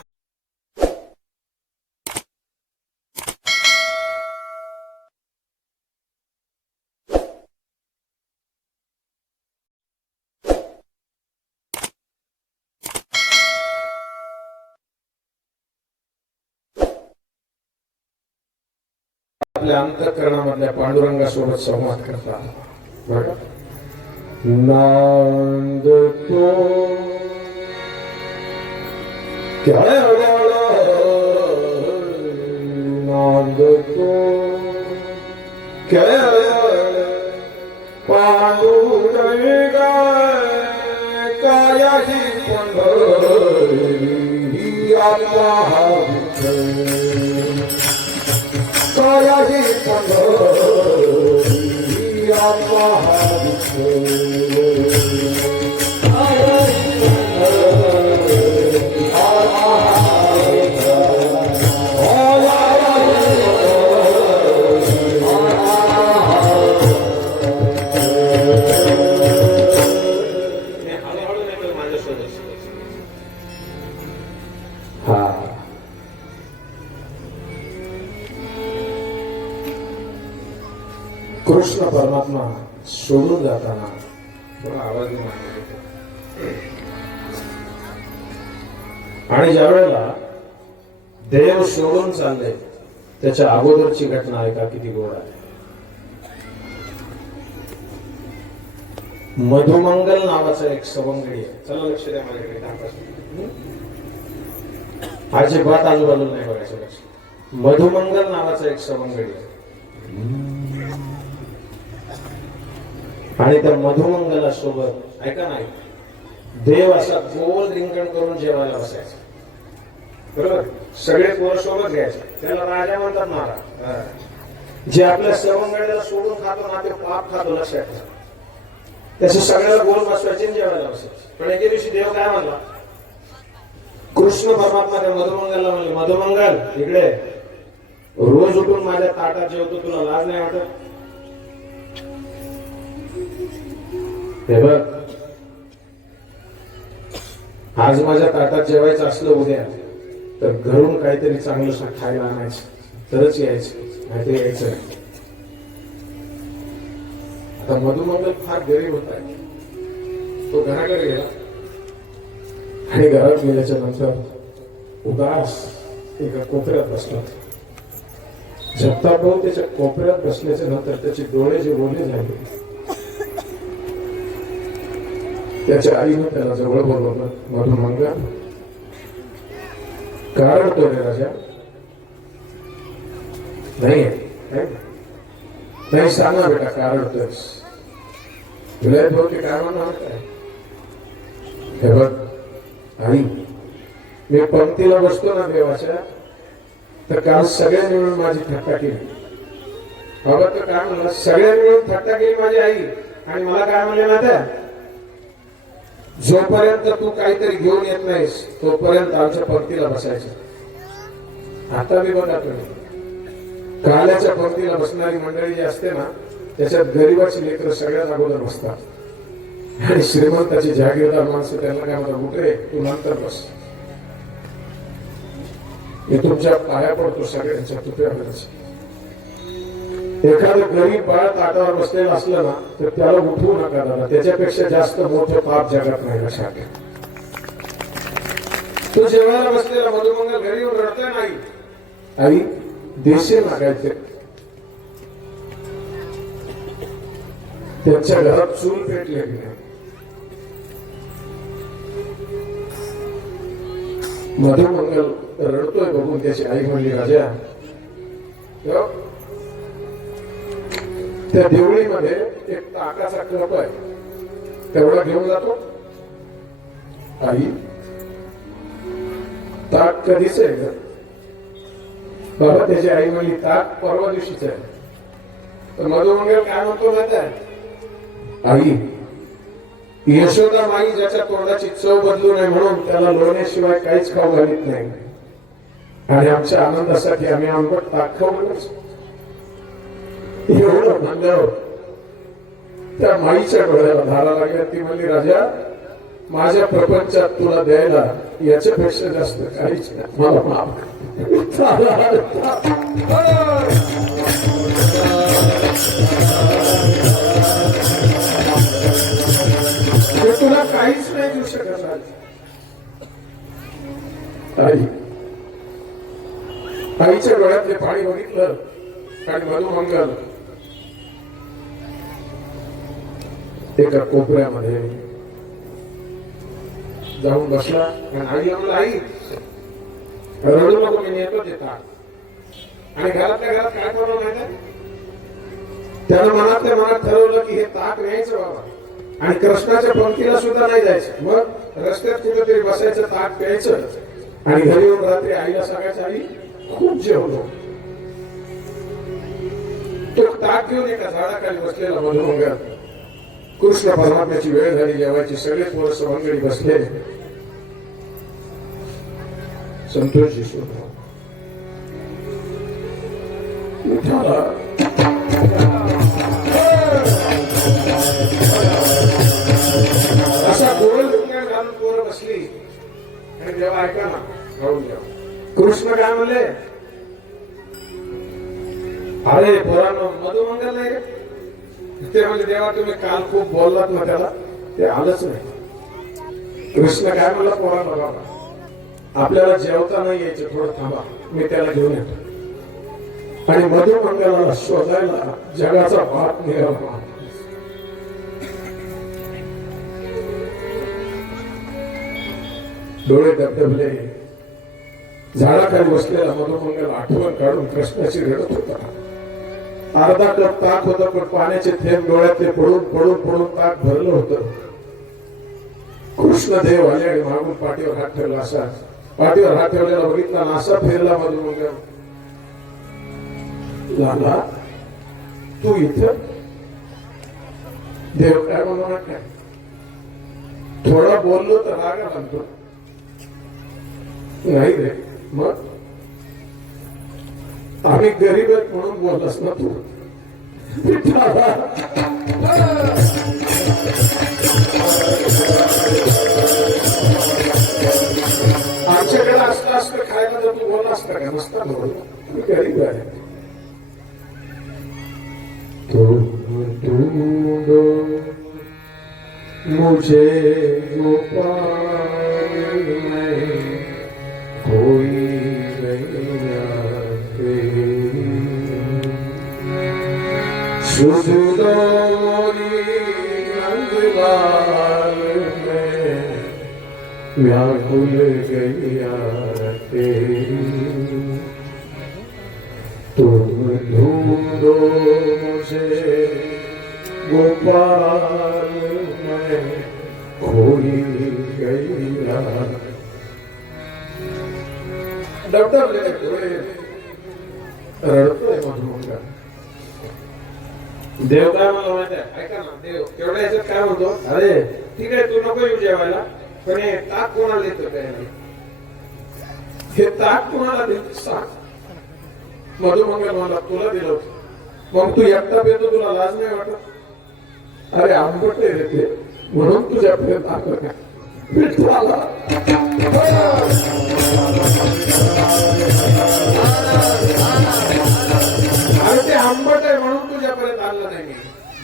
आपल्या अंतःकरणामधल्या पांडुरंगासोबत संवाद करता बघा. नांदतो नांदतो पांडुरंगा कायाही पंढरी आत्मा कायाही पंढरी आत्मा कृष्ण परमात्मा सोडून जाताना थोडा आवाज आणि ज्या वेळेला देव सोडून चालले त्याच्या अगोदरची घटना ऐका किती गोड आहे. मधुमंगल नावाचा एक सवंगडी आहे. चला लक्ष द्या माझ्याकडे. अजिबात आजूबाजूला नाही बघायचं. लक्ष. मधुमंगल नावाचा एक सवंगडी आहे आणि त्या मधुमंगला सोबत ऐका नाही देव असा गोल रिंगण करून जेवायला बसायचा. बरोबर. सगळे पोरं सोबत घ्यायचे. त्याला राजा म्हणतात महाराज. जे आपल्या सवंगड्याला सोडून खातो ना ते पाप खातो. लक्षात ठेवा. त्याच्या सगळ्याला गोल बसवायचे जेवायला बसायचे. पण एके दिवशी देव काय म्हणला. कृष्ण परमात्मा त्या मधुमंगलला म्हणले मधुमंगल इकडे रोज उठून माझ्या ताटात जेवतो तुला लाज नाही वाटत. हे बघ आज माझ्या ताटात जेवायचं असलं उद्या तर घरून काहीतरी चांगलं खायला आणायचं तरच यायचं नाही तर यायचं नाही. आता मधुमंगल फार गरीब होता. तो घराकडे गेला आणि घरात गेल्याच्या नंतर उदास एका कोपऱ्यात बसला. जगताप त्याच्या कोपऱ्यात बसल्याच्या नंतर त्याचे डोळे जे ओले झाले त्याच्या आईनं त्याला जवळ बोलवलं. मधुमंगल का रडतो रे राजा. नाही सांगा बेटा का रडतोयस. विलायत भाऊची काय म्हणणार काय. हे बघ आई मी पंक्तीला बसतो ना देवाच्या तर काल सगळ्यांनी मिळून माझी थट्टा केली. बाबा तर काय म्हणला सगळ्यांनी मिळून थट्टा केली माझी आई आणि मला काय म्हणले ना जोपर्यंत तू काहीतरी घेऊन येत नाहीस तोपर्यंत आमच्या पंक्तीला बसायचं. आता मी बघा तुम्ही काल्याच्या पंक्तीला बसणारी मंडळी जी असते ना त्याच्यात गरीबाची लेकरं सगळ्यात अगोदर बसतात आणि श्रीमंताची जागीरदार माणसं त्यांना काय म्हणतात उठे तू नंतर बस. मी तुमच्या पाया पडतो सगळ्यांच्या तुप्यावरच. एखादं गरीब बाळ ताटावर बसलेलं असलं ना तर त्याला उठवू नका दादा. त्याच्यापेक्षा जास्त मोठं पाप जगात नाही. लक्षात घ्या. तो जेवायला बसलेला मधुमंगल घरी येऊन रडतोय नाही. आई देशील ना काहीतरी. त्यांच्या घरात चूल पेटले नाही. मधुमंगल रडतोय बघून त्याची आई म्हणली राजा त्या देवळीमध्ये एक ताकाचा कप आहे तेवढा घेऊन जातो. आई ताक कधीच आहे का बाबा. त्याची आई म्हणली ताक परवा दिवशीच आहे. तर मधुमंगल काय म्हणतो माहिती आहे आई यशोदा माई ज्याच्या तोंडाची चव बदलू नये म्हणून त्याला लोण्याशिवाय काहीच खाऊ घालीत नाही आणि आमच्या आनंदासाठी आम्ही आंबट ताक खाऊ म्हणून एवढं म्हणल्यावर त्या माईच्या डोळ्याला धारा लागल्या. ती म्हणली राजा माझ्या प्रपंचात तुला द्यायला याच्यापेक्षा जास्त काहीच नाही. मला माफ तुला काहीच नाही देऊ शकत. आईच्या डोळ्यातले पाणी बघितलं आणि मधुमंगल एका कोपऱ्यामध्ये जाऊन बसला आणि आईला म्हणलं, आई रडू नको, मी नेतो ते ताक. आणि घरातल्या घरात काय बनवलं माहिती, त्यानं मनातल्या मनात ठरवलं की हे ताक न्यायचं बाबा आणि कृष्णाच्या पंक्तीला सुद्धा नाही जायचं. मग रस्त्यात कुठेतरी बसायचं, ताक प्यायचं आणि घरी येऊन रात्री आईला सांगायचं, आई खूप जेवलो. तो ताक घेऊन एका झाडाखाली बसलेला मधुमंगल, कृष्ण परमात्म्याची वेळ झाली जेवायची, सगळे पोरं सवंगडी बसले. संतोषजी असा गोल घालून पोरं बसली आणि जेव्हा ऐका ना राहून घ्या, कृष्ण काय म्हणले, अरे पोरांनो मधुमंगल नाही रे. ते म्हणजे देवा तुम्ही काल खूप बोललात ना त्याला, ते आलंच नाही. कृष्ण काय म्हणला, पोरांना बाबा आपल्याला जेवता नाही यायचं, थोडं थांबा, मी त्याला घेऊन येतो. आणि मधुमंगलाला शोधायला जगाचा वाट निघाला. डोळे धबधबले, झाडाखाली बसलेला मधुमंगल आठवण काढून कृष्णाची रडत होता. अर्धा कप ताक होतं, पण पाण्याचे थेंब डोळ्यातले पडून पडून पडून ताक भरलं होतं. कृष्णदेव आले आणि मागून पाठीवर हात ठेवला. असा पाठीवर हात ठेवलेला बघितला, नासा फिरला मधुमंगल. लाला तू इथं, देव काय म्हणणार काय, थोडा बोललो तर राग म्हणतो नाही रे. मग आम्ही गरीब आहेत म्हणून बोललास ना तू. आमच्याकडे असलं असतं खायला जर तू बोलला असता का, नसता बोल. मी गरीब आहे. मुझे गोपाल में कोई शुद्ध नंदलाल में व्याकुल गैया तेरी. तुम ढूंढो मुझे गोपाल में खोई गैया. डॉक्टर रडतोय मधुमंगल. देव काय मला माहिती आहे, ऐका ना, देव एवढ्या ह्याच्यात काय म्हणतो, अरे ठीक आहे तू नको येऊ जेवायला, पण हे ताक कोणाला देतो काय, हे ताक कोणाला देतो सांग. मधुमंगल म्हणला, तुला दिलं होतं. मग तू एकटा पेतो, तुला लाज नाही वाटत. अरे आंबट रे ते, म्हणून तुझ्या प्रेत आलं काय विठ्ठला. अरे ते आंबट आहे म्हणून तुझ्यापर्यंत आलं नाही.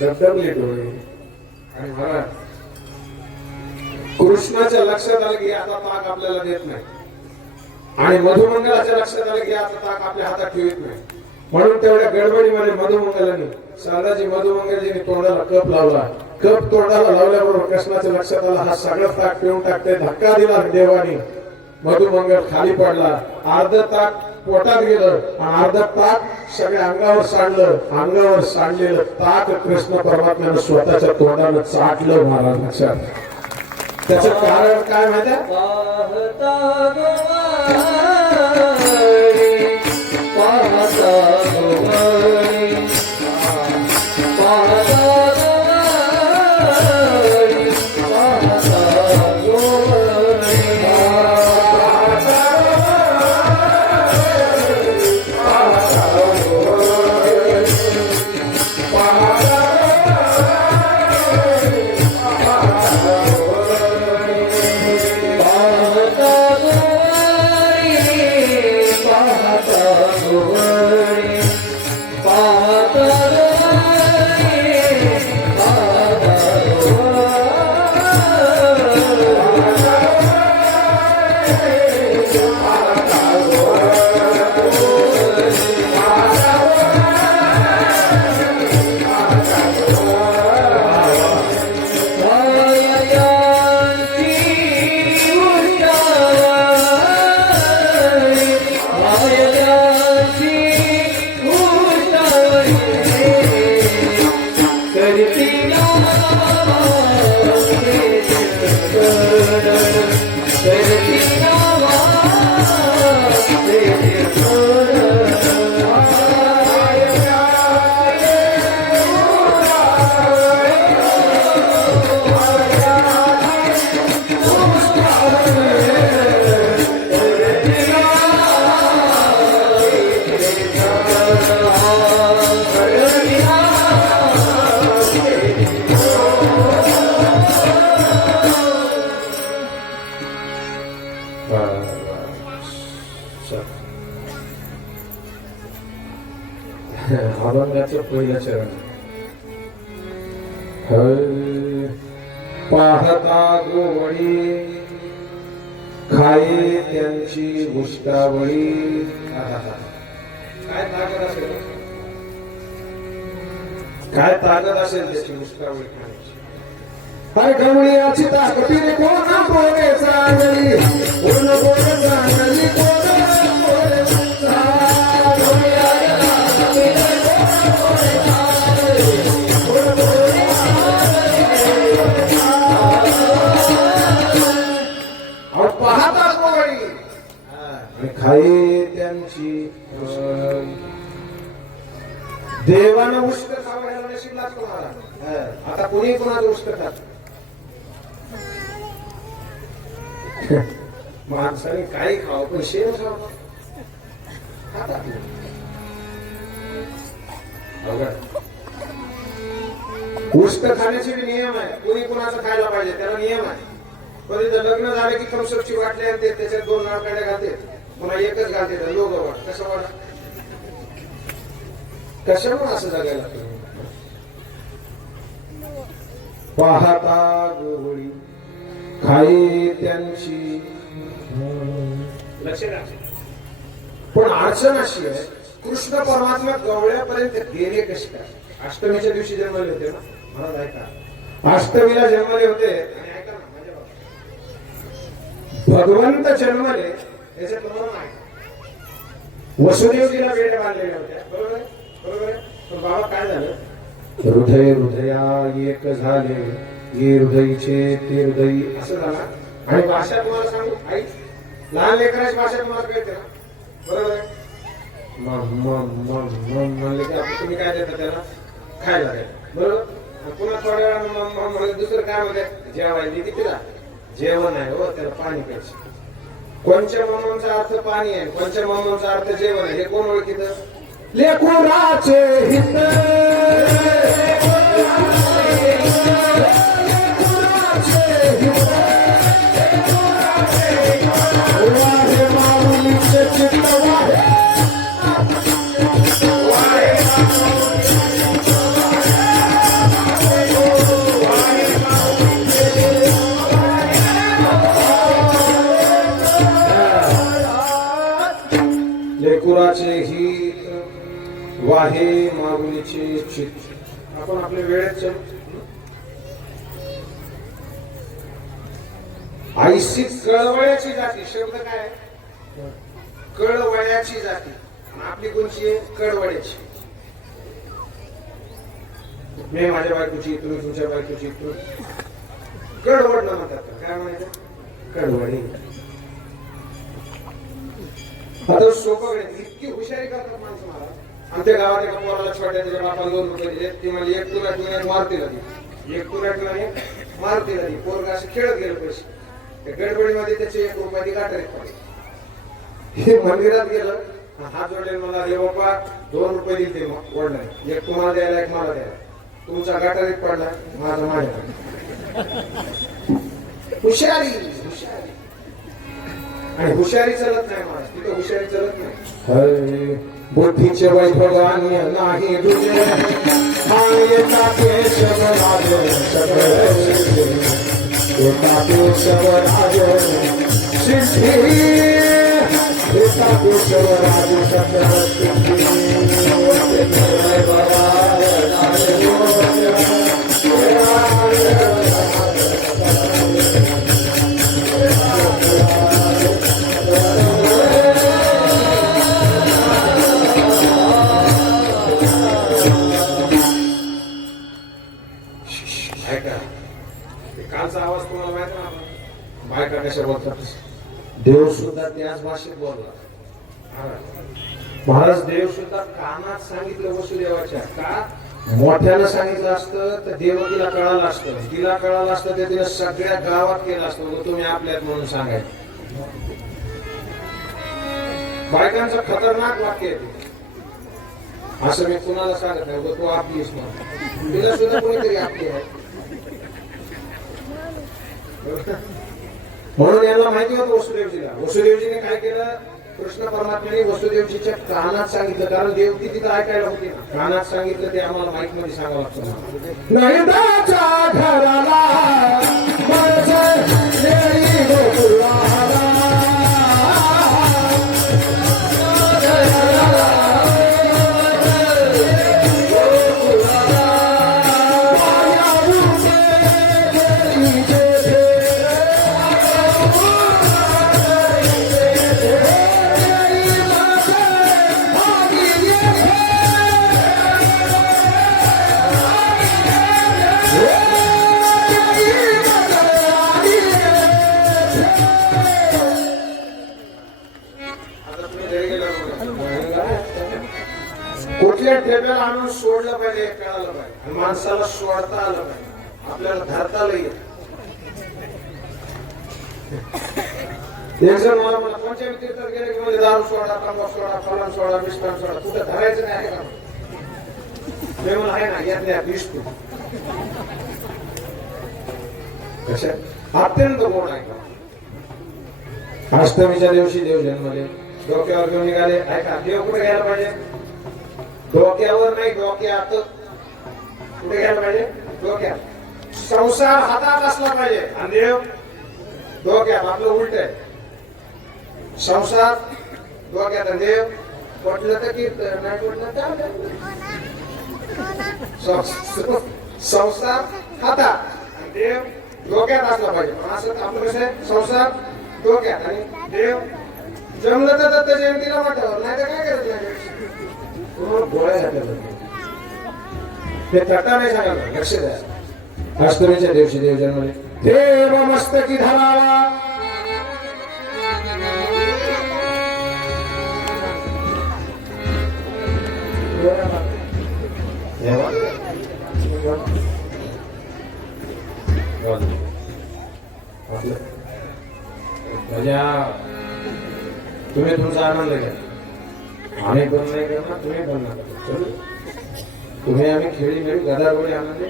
धबधबले डोळे आणि महाराज कृष्णाच्या लक्षात आलं की आता ताक आपल्याला देत नाही, आणि मधुमंगलाच्या लक्षात आलं की आता ताक आपल्या हातात ठेवत नाही. म्हणून तेवढ्या गडबडीमध्ये मधुमंगलाने साधाजी मधुमंगलजीने तोंडाला कप लावला. कप तोंडाला लावल्याबरोबर कृष्णाच्या लक्षात आला हा सगळं ताक पिऊन टाकते. धक्का दिला देवाने, मधुमंगल खाली पडला. अर्ध ताक पोटात गेलं आणि अर्ध ताक सगळ्या अंगावर सांडलं. अंगावर सांडलेलं ताक कृष्ण परमात्म्यानं स्वतःच्या तोंडानं चाटलं. महाराज लक्षात, त्याचं कारण काय माहिती पाहता अभंगाचं पहिलं चरण. पाहता गोवळी खाये त्यांची उष्टावळी. काय ताकद असेल, काय ताकद असेल त्याची उष्टावळी खाण्याची. हर गवळीची ताकदीने कोण बोले चांगली, कोण बोले चांगली, कोण बोले चांगली. पाहता गोवळी आणि खाये त्यांची. देवानं उष्ट खावण्याला नशीब लागतो मला. आता कोणी कोणाचं उष्ट खात. माणसाने काही खावं पण शेर खावं. उष्ट खाण्याचे नियम आहे. कोणी कोणाचं खायला पाहिजे त्याला नियम आहे. कधी लग्न झालं की थम्सअपची वाटली आणते, त्याच्यात 2 नाळकाड्या घालते, पुन्हा एकच घालते. लोक वाट कसं वाट, कशामुळे असं जगायला. पाहता गोवळी खाई त्यांची. लक्ष द्या. पण अडचण अशी आहे, कृष्ण परमात्मा गवळ्यापर्यंत गेले कसे काय. अष्टमीच्या दिवशी जन्मले होते ना, मला ऐका. अष्टमीला जन्मले होते आणि ऐका ना, भगवंत जन्मले याच्यात तुम्हाला माहिती. वसुदेवजीला वेड्या बांधलेल्या होत्या, बरोबर आहे, बरोबर आहे. पण बाबा काय झालं, हृदय हृदया एक झाले, ये हृदयीचे ते हृदयी असं झालं. आणि भाषा तुम्हाला सांगू, आई लहान लेकराची भाषा तुम्हाला कळते ना, बरोबर आहे. म्हणले की आपण तुम्ही काय देता त्याला खायला द्या, बरोबर. पुन्हा थोड्या वेळा दुसरं काय म्हणते, जेवायला कितीला जेवण आहे हो, त्याला पाणी प्यायचं. कोणच्या मम्मांचा अर्थ पाणी आहे, कोणच्या मम्मांचा अर्थ जेवण आहे, हे कोण ओळखीत. लेकुराचे हित लेकुराचे हित वाहे माऊलीचे चित्त. आपण आपल्या वेळेत आईशी कळवळ्याची जाती. शब्द काय, कळवळ्याची जाती. आपली कोणची आहे, कळवळ्याची. मी माझ्या बायकोची, तुम्ही तुमच्या बायकोची. कळवड न म्हणतात, काय म्हणायचं, कळवळी. आता सोपं वेळ, इतकी हुशारी करतात माणसं. मला आमच्या गावात एका पोराला छोट्या त्याच्या बापाला 2 रुपये दिले. ती म्हणजे एक तुला मारतीला ती, एक तुला मारतीला ती. पोरगा असं खेळत गेलं पैसे. त्या गडबडीमध्ये त्याचे 1 रुपये ती गाठरीत पडली. हे मंदिरात गेलं, हात जोडले, मला रे बाप्पा 2 रुपये दिले वडिलांनी, एक तुम्हाला द्यायला एक मला द्यायला. तुमचा गाठरीत पडला, माझा माझ्या. हुशारी हुशारी. आणि हुशारी चलत नाही महाराज, तिथं हुशारी चलत नाही. बुद्धीचे वैभवान्य नाही तुझे, मायेचा केशवराज सगळे, एका केशवराज सिद्धी, एका केशवराज सगळं सिद्धी. कालचा आवाज तुम्हाला माहित ना, बायका कशा बोलतात. देव सुद्धा त्याच भाषेत बोलला महाराज. देव सुद्धा कानात सांगितलं वसुदेवाच्या. का मोठ्यानं सांगितलं असतं तर देवकीला कळालं असतं, तिला कळालं असतं ते तिला सगळ्या गावात केलं असतं. तुम्ही आपल्यात म्हणून सांगायचं. बायकांचं खतरनाक वाक्य आहे ते. असं मी कुणाला सांगत नाही, तू आपलीस म्हणून. तिला सुद्धा कोणीतरी आपली आहे. म्हणून यांना माहिती होतं वसुदेवजीला. वसुदेवजीने काय केलं, कृष्ण परमात्म्याने वसुदेवजीच्या कानात सांगितलं, कारण देवकी तिथं ऐकायला होती ना, कानात सांगितलं ते आम्हाला माईक मध्ये सांगावं लागतं. नैदाच्या घराला कुठल्या ठेप्याला आणून सोडलं पाहिजे, कळालं पाहिजे, माणसाला सोडता आलं पाहिजे, आपल्याला धरता आलं येत. एक जण मला कोणत्या तीर्थात गेले की म्हणजे दारू सोडा, तंबाखू सोडा, फलन सोडा, मिष्टान सोडा, कुठं धरायचं नाही आहे का? ते मला आहे ना, यातल्या विष्णू कशा अत्यंत गोड आहे का. अष्टमीच्या दिवशी देव जन्मले, डोक्यावर घेऊन निघाले. ऐका, देव कुठे घ्यायला पाहिजे? डोक्यावर नाही, डोक्यात. कुठे घ्यायला पाहिजे? डोक्यात. संसार हातात असला पाहिजे आणि देव डोक्यात. आपलं उलट आहे, संसार डोक्यात आणि देव पटलं तर कीर्तन, नाही पटलं तर संसार हातात आणि देव डोक्यात असला पाहिजे. असं आपलं कसं आहे, संसार डोक्यात आणि देव जमलं तर दत्त जयंतीला वाटावर, नाही तर काय करायचं? गोळ्या झाल्या ते तटा नाही सांगायला, लक्ष द्या. अष्टमीच्या दिवशी देव जन्मले, देव मस्तकी धरावा. तुम्ही तुमचा आनंद घ्या, आम्ही पण नाही करणार, तुम्ही पण नका. तुम्ही आम्ही खेळी खेळी गदागोळी आनंद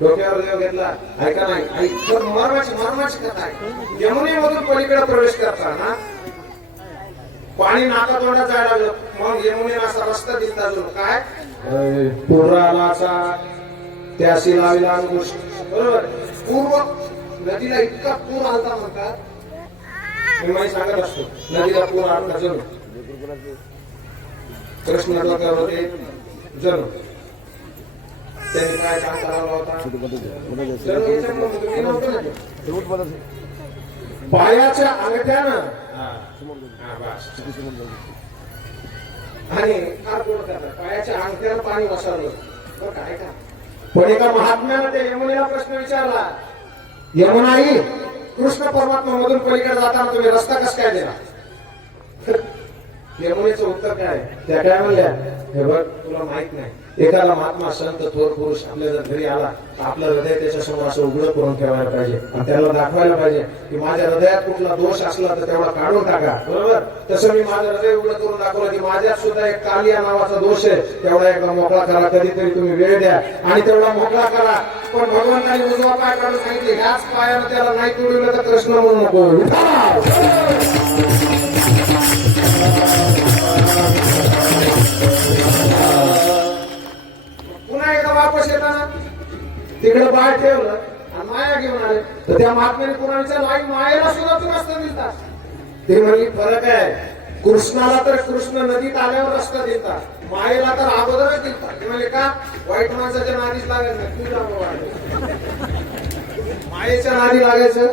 डोक्यावर देव घेतला. ऐका नाही, मर्माची कथा आहे. यमुनेमधून पलीकडे प्रवेश करताना पाणी नाका तोंडात जायला लागलं, मग यमुनेला असा रस्ता दिसला अजून काय पूर्वालाचा त्याशी लाविला अंकुश. बरोबर, पूर्व नदीला इतका पूर आलता म्हणतात, मी माहिती सांगत असतो, नदीला पूर आलता जणू कृष्ण डोक्यावर होते जणू. त्यांनी काय काम करायला होता, पायाच्या अंगठ्यानं आणि पायाच्या अंगठ्यानं पाणी वसरलं. काय का पण एका महात्म्यानं त्या यमुनेला प्रश्न विचारला, यमुनाई, कृष्ण परमात्मा मधून पलीकडे जाताना तुम्ही रस्ता कसा काय दिला? यमुनेचं उत्तर काय? त्या काय म्हणल्या, हे बघ तुला माहित नाही, एखादा महात्मा संत थोर पुरुष आपल्या जर घरी आला, आपलं हृदय त्याच्या समोर असं उघडं करून ठेवायला पाहिजे आणि त्याला दाखवायला पाहिजे की माझ्या हृदयात कुठला दोष असला तर तेवढा काढून टाका. बरोबर, तसं मी माझं हृदय उघडं करून दाखवलं की माझ्यात सुद्धा एक कालिया नावाचा दोष आहे, तेवढा एकदा मोकळा करा. कधीतरी तुम्ही वेळ द्या आणि तेवढा मोकळा करा. पण भगवंतांनी उजवा पाय काढून सांगितले, ह्याच पायानं त्याला नाही तोडलं तर कृष्ण म्हणून नको. पुन्हा एकदा वापस येताना तिकडे पाय ठेवलं आणि माया घेऊन आले, तर त्या महात्म्याने पुन्हा विचारलं, मायेला सुद्धा तू रस्ता दिलता? ते म्हणली, फरक आहे, कृष्णाला तर कृष्ण नदीत आल्यावर रस्ता दिलता, मायेला तर अगोदरच दिलता. ते म्हणले का? वाईट माणसाच्या नादीच लागत नाही, तुझ्या मायेच्या नादी लागायचं.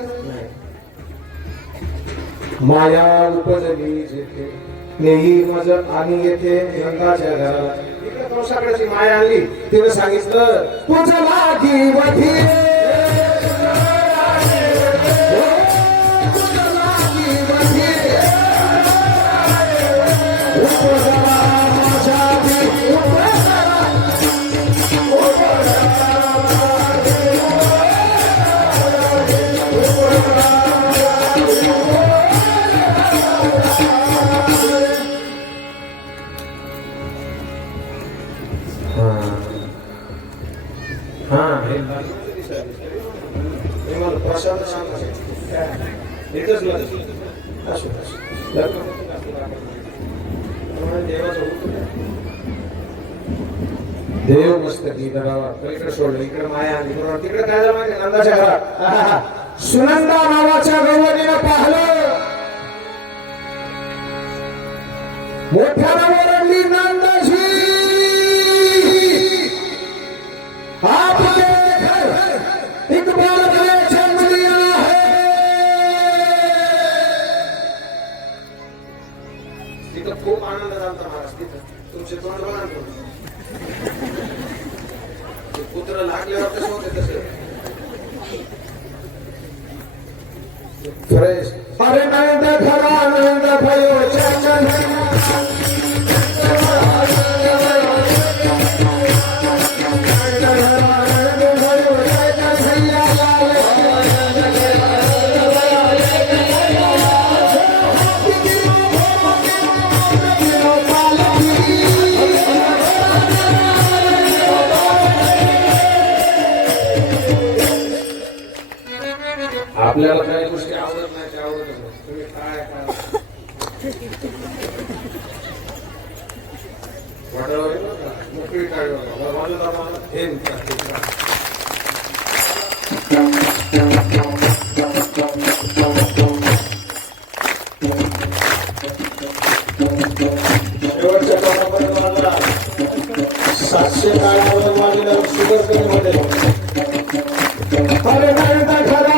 माया उपजली जेथे नेही मज आणि येथे रंगाच्या घराला. इकडे कंसाकडेची माया आणली, तिने सांगितलं, तुझं लागी वधी प्रसाद सांगा एकच देव मस्तकी धरावा. इकडे सोडलं, इकडे माया आणि तिकडे काय झालं माहिती नंदाच्या घरात आहा. सुनंदा नावाच्या गवळणीनं पाहिलं, मोठ्यानं ओरडली नंदाजी, आपके घर इकबाल ने जन्म लिया है. तिथं खूप आनंद झाला महाराज. तिथं तुमचे तोंड बघा ना. पुत्र लागल्यावर कसं होते तसं फ्रेश. अरे नंद खरा नंद भयो चंदन आपल्याला काही गोष्टी आवडत नाही त्या आवडत नाही. तुम्ही काय वाटावर मोकळी काय शेवटच्या कामापर्यंत माझा 700 काळावर माझ्या शुगर मध्ये अरे नाही खरा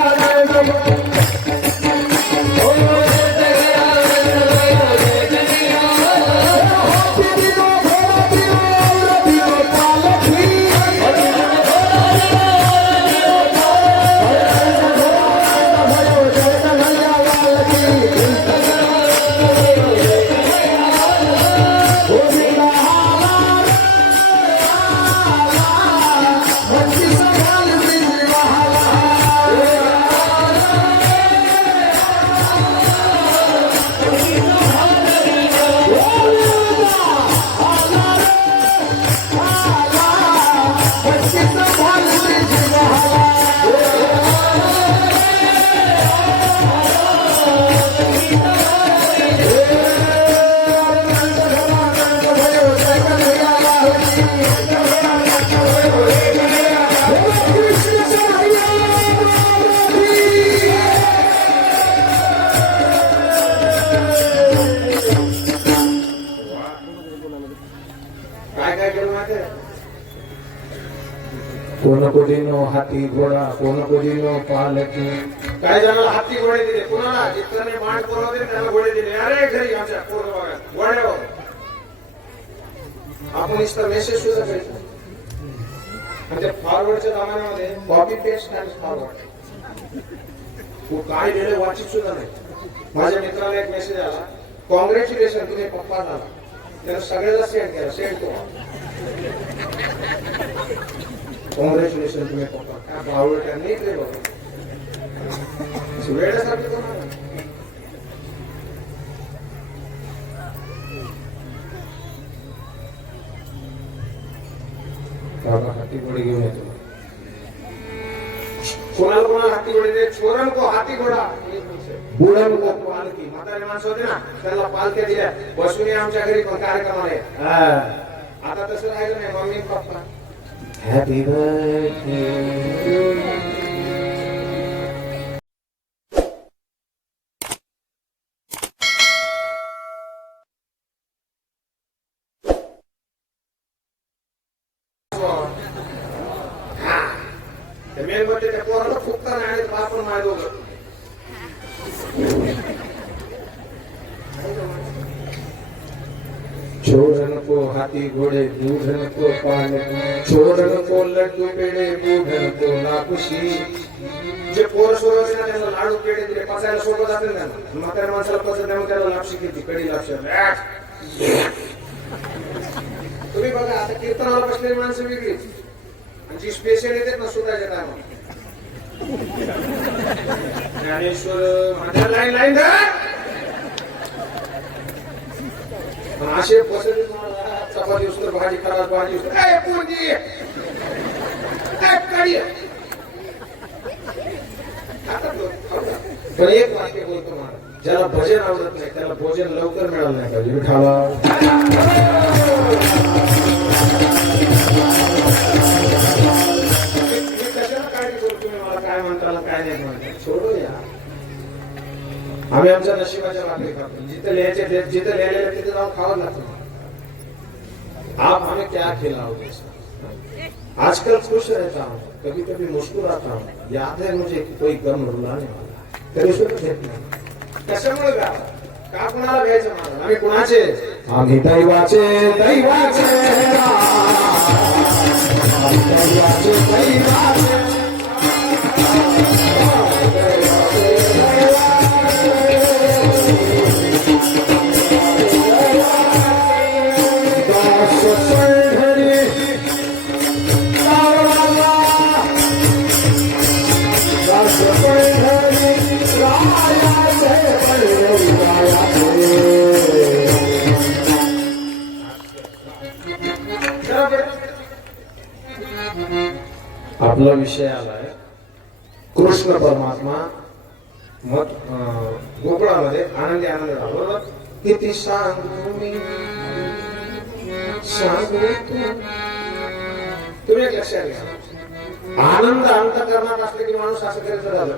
कोण कोणीनो हाती घोडा कोण कोणीनो पालकी. काय जणाला हाती घोडे दिले, कुणाला जितकने मांड पुरवले त्याला घोडे दिले. अरे घरी आमच्या पूर्ण भागात घोड्यावर आपण इथं मेसेज सुद्धा घ्यायचो. म्हणजे फॉरवर्डच्या जमान्यामध्ये कॉपी पेस्ट आणि फॉरवर्ड तो काय लिहिले वाचित सुद्धा नाही. माझ्या मित्राला एक मेसेज आला, कॉंग्रॅच्युलेशन तुम्ही पप्पा झाला. त्यानं सगळ्याला सेंड केला. सेंड तो कॉंग्रॅच्युलेशन तुम्ही पप्पा. काय भावड त्यांनी इकडे बघा वेळेसाठी हाती घोडे घेऊन येतो. कोणाला कोणाला हाती घोडे दे. चोरन को हाती घोडा बुडन को पालकी. म्हातारी माणसं होती ना त्याला पालख्या दिल्या बसून ये आमच्या घरी कार्यक्रमाला. आता तसं राहिलं नाही. Mummy papa happy birthday. मेलमध्ये त्या पोराला फुकता नाही आपण माय दोघं. छोड़न को हाथी घोड़े बूढ़न को पान छोड़न को लड्डू पेड़े बूढ़न को नाकुशी. जे पोर सोडवले ना त्यांना लाडू पेढे दिले पचायला सोपं जाते ना. म्हाताऱ्या माणसाला पचत नाही त्याला लापशी किती कडी लापशी. तुम्ही बघा आता कीर्तनाला बसलेली माणसं वेगळीच आणि जी स्पेशल येतात ना सुधाच्या टायमाला ज्ञानेश्वर माझ्या लाईन लाईन असे बसले चपाती उसतर भाजी खराब भाजी पण एक वाक्य बोलतो मला, ज्याला भजन आवडत नाही त्याला भोजन लवकर मिळालं नाही पाहिजे. विठाला आम्ही आमच्या नशिबाच्या भाकरी खातो. जिथे लिहायचे जिथे लिहिलेलं तिथे जाऊन खावं लागतं. आप हमें क्या खिलाओगे? आजकल खुश रहता हूँ, कभी कभी मुस्कुराता हूँ, याद है मुझे कि कोई गम रुलाने वाला तरी सुद्धा घेत नाही. कशामुळे का कुणाला घ्यायचं मला? आम्ही कुणाचे? आम्ही दैवाचे दैवाचे आम्ही दैवाचे दैवाचे आपला विषय आलाय कृष्ण परमात्मा मग गोकुळामध्ये आनंदी आनंद झाला. बरोबर? किती सांगू मी सांगू तुम्ही एक लक्षात घ्या. आनंद अंतःकरणात असले की माणूस असं करायचं झालं.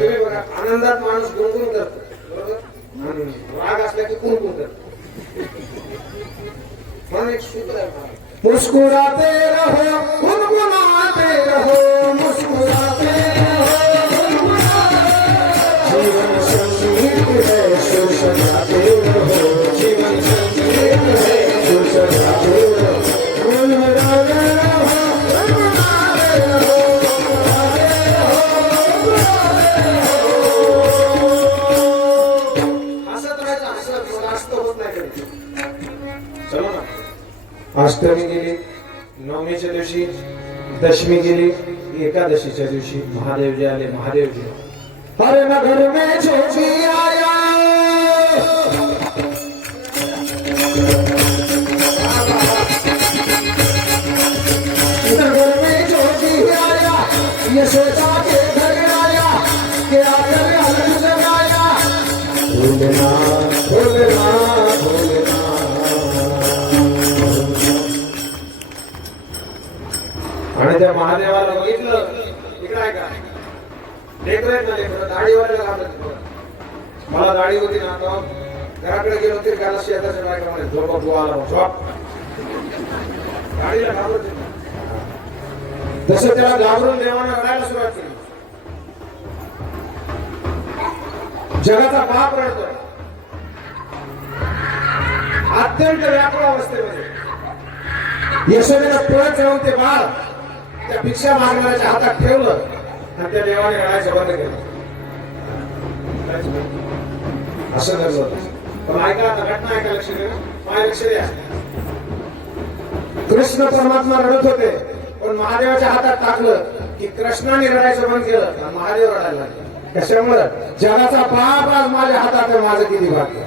तुम्ही बघा आनंदात माणूस गुणगुण करतो. बरोबर? आणि राग असला की गुणगुण करतो. म्हणून एक सूत्र आहे, मुस्कुराते रहो गुनगुनाते रहो मुस्कुराते रहो जीवन संगीत है सुर सजाते रहो जीवन संगीत है सुर सजाते रहो गुनगुनाते रहो गुनगुनाते रहो हसत राहायचं. हसत जास्त होत नाही कधी. चलो ना. अष्टमी गेली, नवमीच्या दिवशी दशमी गेली, एकादशीच्या दिवशी महादेवजी आले. महादेवजी हर नगर में ज्योति आया नगर में ज्योति आया यशोदा के घर आया के आकर अलग जगाया भोलेनाथ भोलेनाथ भोलेनाथ. आणि त्या महादेवाला बघितलं. इकडे आहे का लेकर आहेत ना लेकर दाढीवाल्याला घाबरत. मला दाढी होती ना तो घराकडे गेलो तरी त्याला शेताच्या बायकामध्ये झोपा बुवाला झोप दाढीला घाबरत. तसं त्याला घाबरून देवानं रडायला सुरुवात केली. जगाचा बाप रडतो अत्यंत व्याकुळ अवस्थेमध्ये. यशोदेनं पळत जाऊन ते बाळ त्या भिक्षा मागणाऱ्याच्या हातात ठेवलं आणि त्या देवाने रडायचं बंद केलं. असं ठरलं. पण ऐका आता घटना ऐका. लक्ष द्या. माझ्या लक्ष द्या. कृष्ण परमात्मा रडत होते पण महादेवाच्या हातात टाकलं की कृष्णाने रडायचं बंद केलं आणि महादेव रडायला लागले. कशामुळे? जगाचा बाप आज माझ्या हातात आहे. माझं किती भाग्य.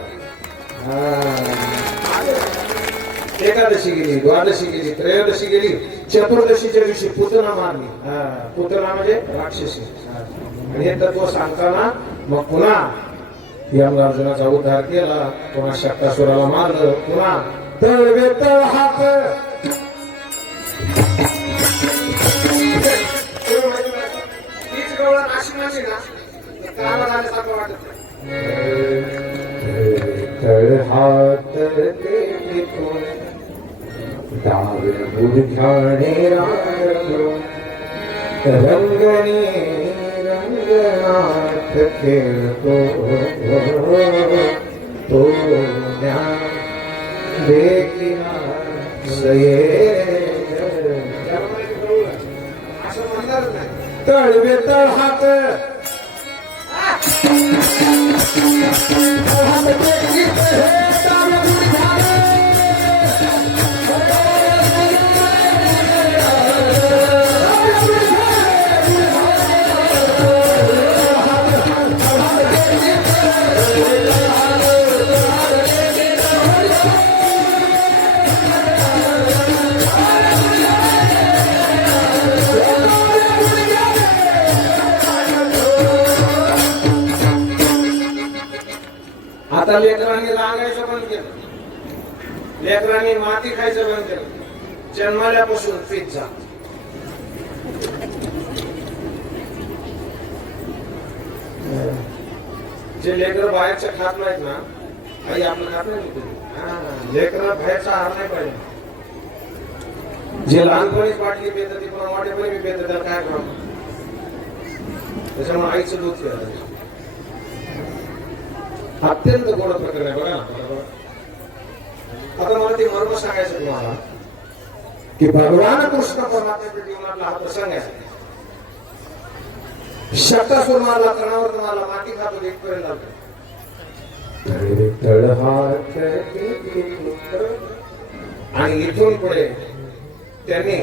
एकादशी गेली, द्वादशी गेली, त्रयोदशी गेली, चतुर्दशीच्या दिवशी पुतना मारली. पुतना म्हणजे राक्षसी. आणि हे तत्व सांगताना मग पुन्हा यमराजुनाचा उद्धार केला. पुन्हा शक्तासुराला मारलं. पुन्हा तळवे तळ हात तीच गवळण अशी माझी ना त्याला झाल्यासारखं वाटत. तळ हात डावे बुरखाणे राळलो रंगणी रंगनाथ खेळतो तो ज्ञान देखिना सये. तळवे तळ हात आता लेकरांनी रांगायचं बंद केलं. लेकरांनी माती खायचं बंद केलं. जन्माल्यापासून पिझ्झा जे लेकरं बाहेरचं खात नाहीत ना, आई आपलं खात नाही लेकरं बाहेरचा आहार नाही पाहिजे. जे लहानपणीच बाटली पितं ती पुन्हा मोठेपणी पितं, त्याला काय करावं? त्याच्यामुळे आईचं दूध पिळायचं. अत्यंत गोड प्रकरण आहे बघा ना. आता मला ते मर्म सांगायचं तुम्हाला की भगवान कृष्ण परमात्म्याच्या जीवनातला हा प्रसंग आहे. शक्तासूर मारला, कर्णावर मारला, माती खातो इथपर्यंत आलं. आणि इथून पुढे त्यांनी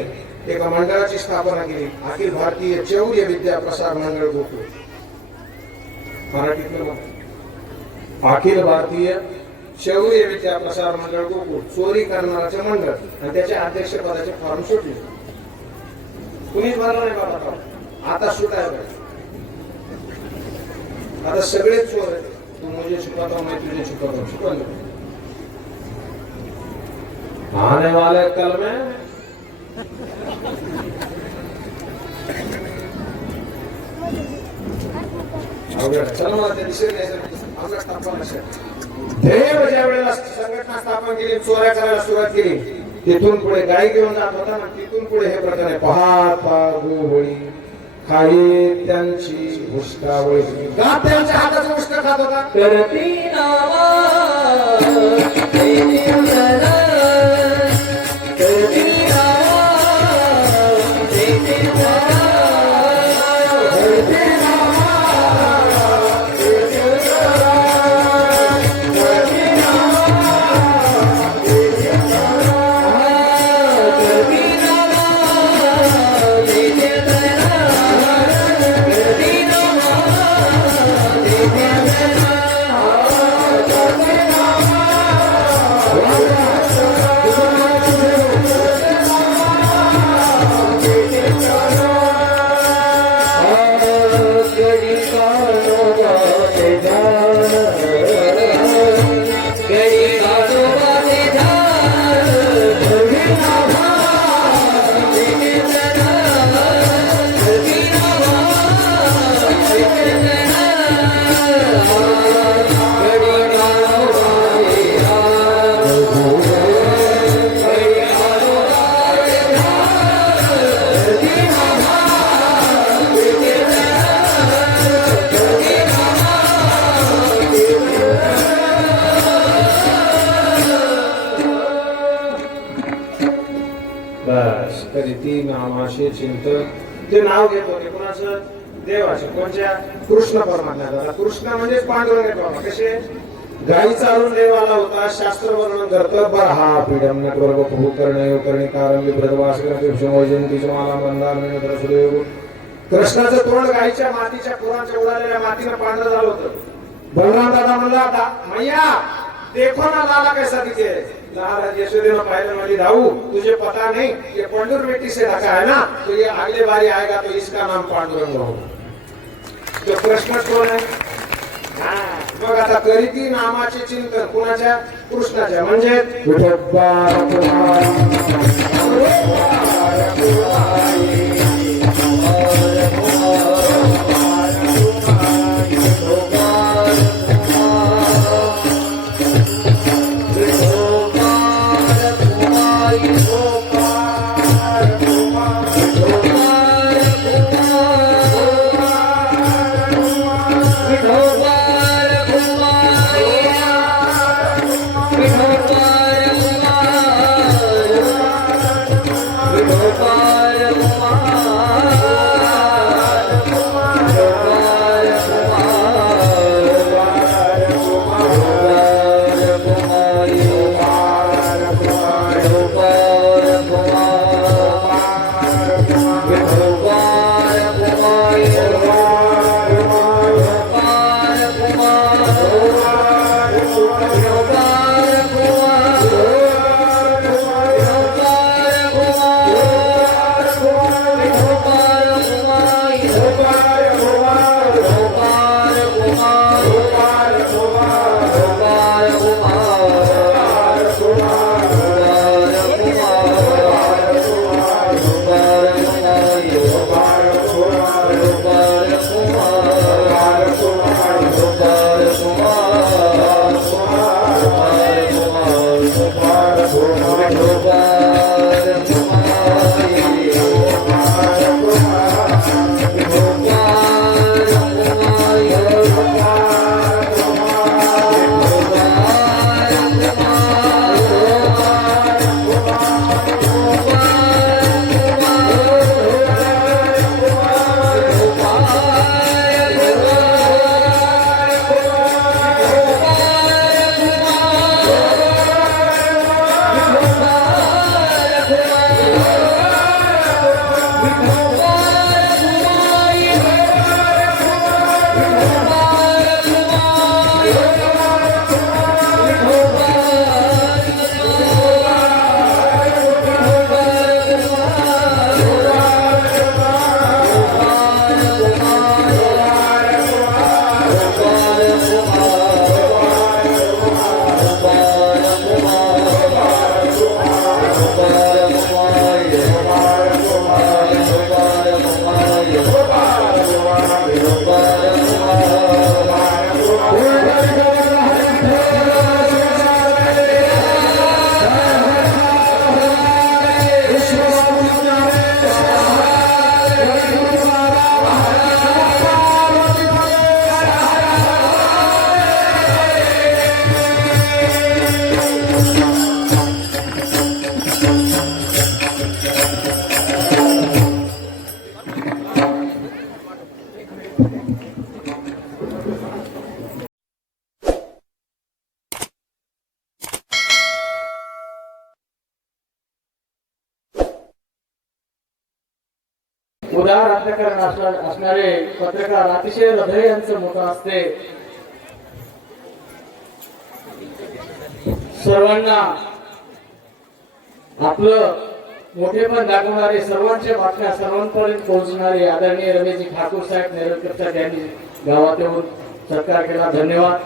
एका मंडळाची स्थापना केली, अखिल भारतीय चौर्य विद्या प्रसार मंडळ गोकुळ. मराठीतलं अखिल भारतीय शौर्य विद्या प्रसार मंडळ गोकुळ, चोरी करणाराचे मंडळ. आणि त्याच्या अध्यक्षपदाचे फॉर्म सुटले. कुणीच भरला नाही बाबा. आता सुटायला आता सगळेच चोर आहेत. तू मुझे छुपाता हूं, मैं तुझे छुपाता हूं. छुपा लो. आने वाले कल में चला मला ते दिसेल नाही. देव ज्या वेळेला संघटना स्थापन केली, चोऱ्या करायला सुरुवात केली, तिथून पुढे गाई घेऊन जात होता ना, तिथून पुढे हे प्रकार आहे. पहाता होळी खाई त्यांची हुसकावळी. गात त्यांच्या हाताचं हुसका खात होता. करती नावा बस तरी ती नामाशे चिंतन. ते नाव घेत होते कोणाचं? देवाचे. कोणत्या? कृष्ण परमात्म्याचा. कृष्ण म्हणजेच पांडुरंग बाबा. कसे? गाई चालून देवाला होता. शास्त्र वर्णन करतं. बरहा पीडम नटवर्ग प्रभू करणे करणे कारण विभ्रवास वैजंतीच्या माला मंदार सुदेव. कृष्णाचं तोंड गाईच्या मातीच्या पुरांच्या उडालेल्या मातीनं पांढरं झालं होतं. बलराम दादा म्हणला, मैया देखो ना लाला कैसा दिखे. यशोदे ने पाहिलं, म्हणजे धाऊ तुझे पता नहीं, ये पंडुर मिट्टी से ढका है ना, तो ये अगले बारी आएगा तो इसका नाम पांडुरंग होगा. तो प्रश्न कोण आहे? मग आता करीती नामाचे चिंतन कुणाच्या? कृष्णाच्या. म्हणजे विठोबा उदार अंतकरण असणारे पत्रकार, अतिशय हृदय यांचं मोठं असते. सर्वांना आपलं मोठेपण दाखवणारे, सर्वांच्या बातम्या सर्वांपर्यंत पोहोचणारे आदरणीय रमेशजी ठाकूर साहेब नेरळकरचा त्यांनी गावात येऊन सत्कार केला. धन्यवाद.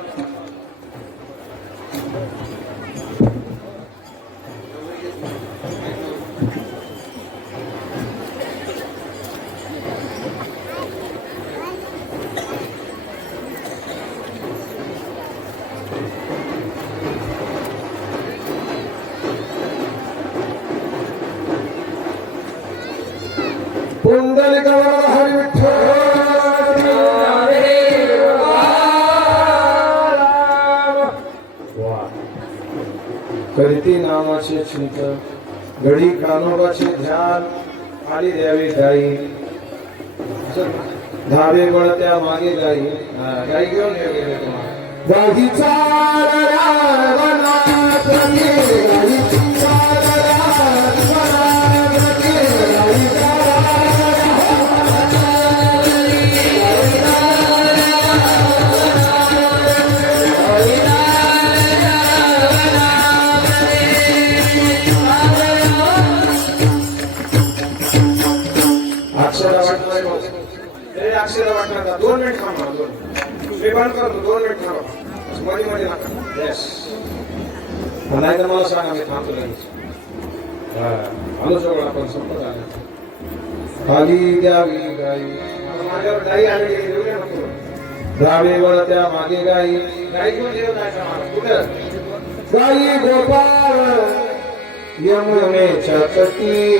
पुंडलिक वरद हरी विठ्ठल करीती नामाचे चिंतन, घडी कानोबाचे ध्यान, आली द्यावी गाई, धावे वळत्या मागे गाई. गाई घेऊन गेले तुम्हाला गाईचा अक्षरा वाटणार. 2 मिनिट थांबा. मी बंद करतो. 2 मिनिट थांबा. मध्ये मध्ये नका. येस, नाही तर मला सांगा, मी थांबतो लगेच. आलो जवळ, आपण संपत आले. खाली द्यावी गाई, माझ्यावर गाई आली गेली नको. द्यावे वळत्या मागे गाई, गाई घेऊन देव जायचं मला. कुठं गाई गोपाळ यमुनेच्या तटी,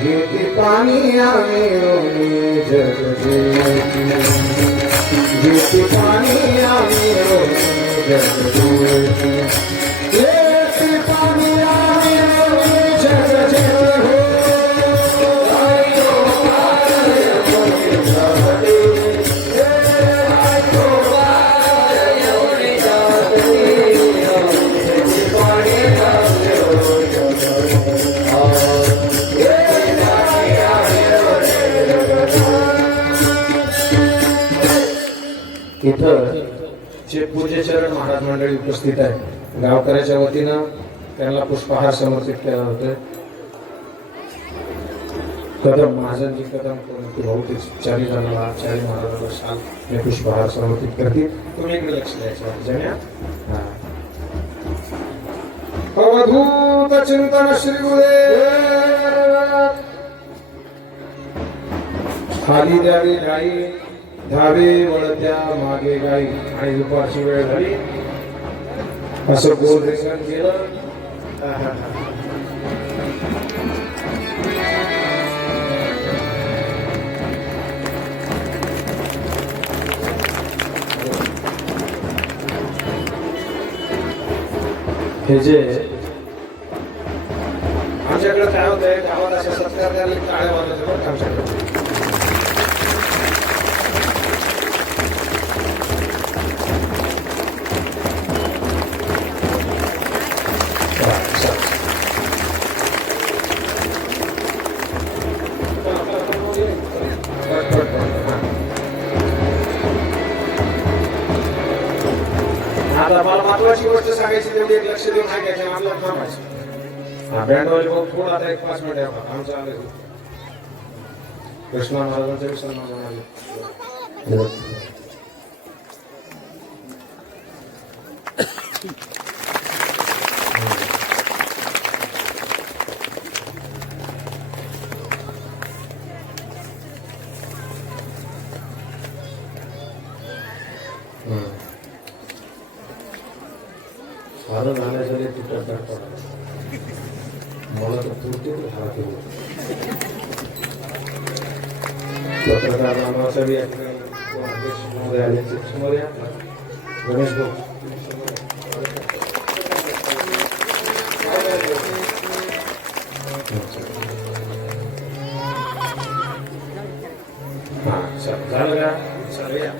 घेती पाणी आम्ही जग घेती पाणी आम्ही जग घेती पाणी आम्ही जग इथं जे पूजेचरण महाराज मंडळी उपस्थित आहे, गावकऱ्याच्या वतीनं त्यांना पुष्पहार समर्पित केला होता. कदम महाजनजी कदम बहुतेक 40 जणांना 40 महाराजांना शाल हे पुष्पहार समर्पित करतील. तुम्ही इकडे लक्ष द्यायचं. जण्या अवधूत चिंतन श्री गुरुदेव. खाली द्यावी गाई, धावे वळत्या मागे गाई. आणि दुपारची वेळ झाली, असं गोल रेखन केलं. हे जे आमच्याकडे काय होतंय, गावात अशा सत्कार द्यायला टाळ्या वाजवायच्या बरं आमच्याकडे. आता मला महत्वाची गोष्ट सांगायची, तेवढी एक लक्ष देऊन सांगायची, आपल्याला थांबायचं. बँडवाले भाऊ थोडा आता 1-5 मिनिट आमचं आलं. कृष्णा महाराजांचा विसर फारच आल्यासाठी तिथं पडा मला तर पुरते पत्रकार नावाचा बी अध्यक्ष आले समोर या. गणेश भाऊ झालं का? चालू या.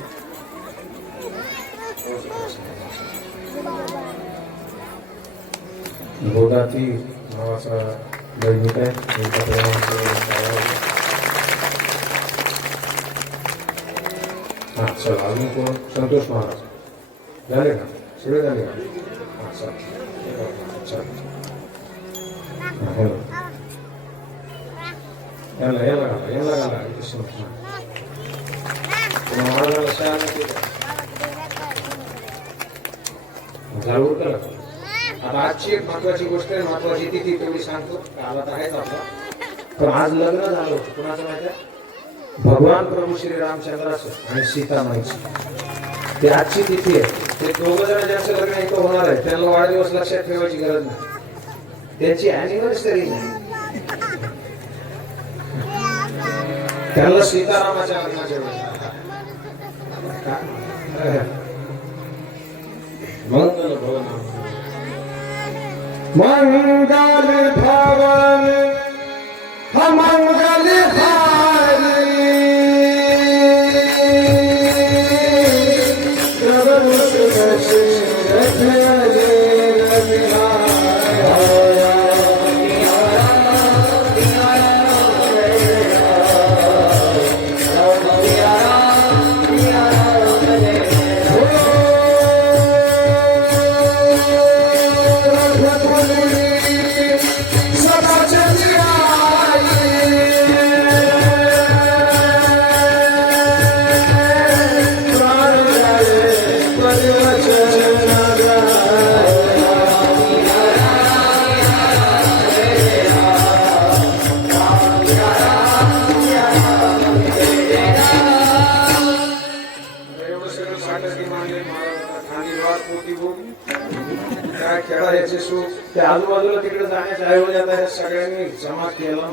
गोदाती नावाचा दैनिक आहे. हा चला अजून कोण संतोष महाराज झाले का सगळे झाले का हा चला याला घाला महाराजाला शहाणा केलं झालं उरकलं का? आता आजची एक महत्वाची गोष्ट आहे महत्वाची तिथी तेवढी सांगतो आला तर आहेच आपला पण आज लग्न झालं होतं कुणाचं माहिती आहे भगवान प्रभू श्री रामचंद्राचं आणि सीतामाईचं ते आजची तिथी आहे ते दोघं जण ज्यांचं लग्न इथं होणार आहे त्यांना वाढदिवस लक्षात ठेवायची गरज नाही त्यांची अॅनिव्हर्सरी नाही त्यांना सीतारामाच्या लग्नाच्या वेळेस मंगल भवन मंगल भवन मंगल आजूबाजूला तिकडे जाण्याच्या ऐवजी आता या सगळ्यांनी जमा केला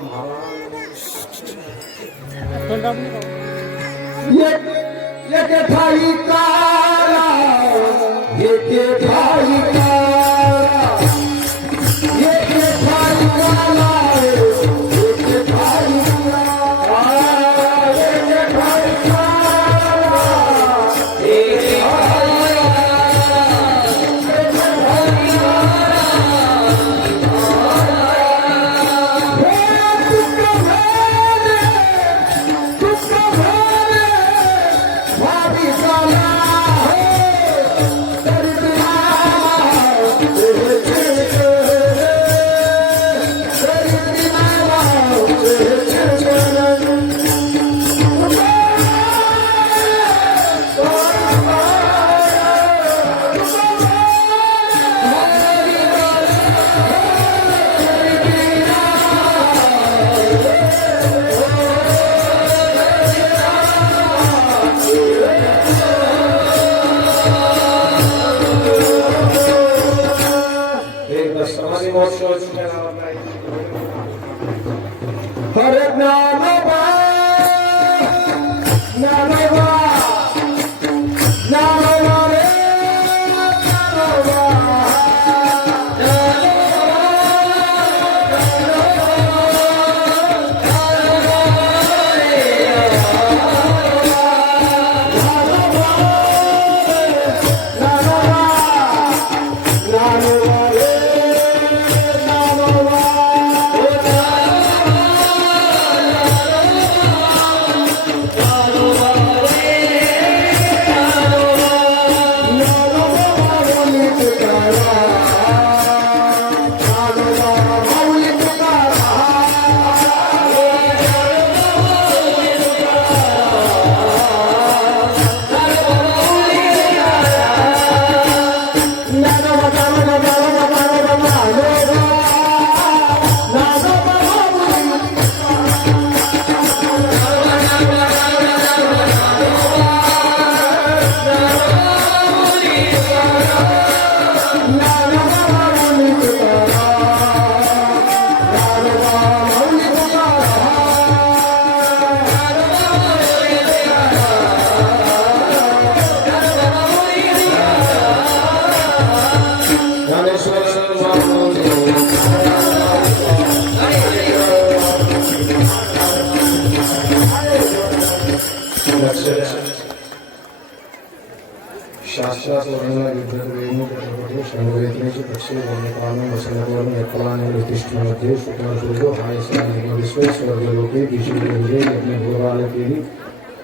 शास्त्रात वर्णना विद्यार्थी संग्रहितनेचे पक्षी वर्णपालन वसनवर्ण यत्पलाने प्रतिष्ठेमध्ये सुखा सूर्य हाय स्वर्गलोके दिशी यज्ञ भोगाले केली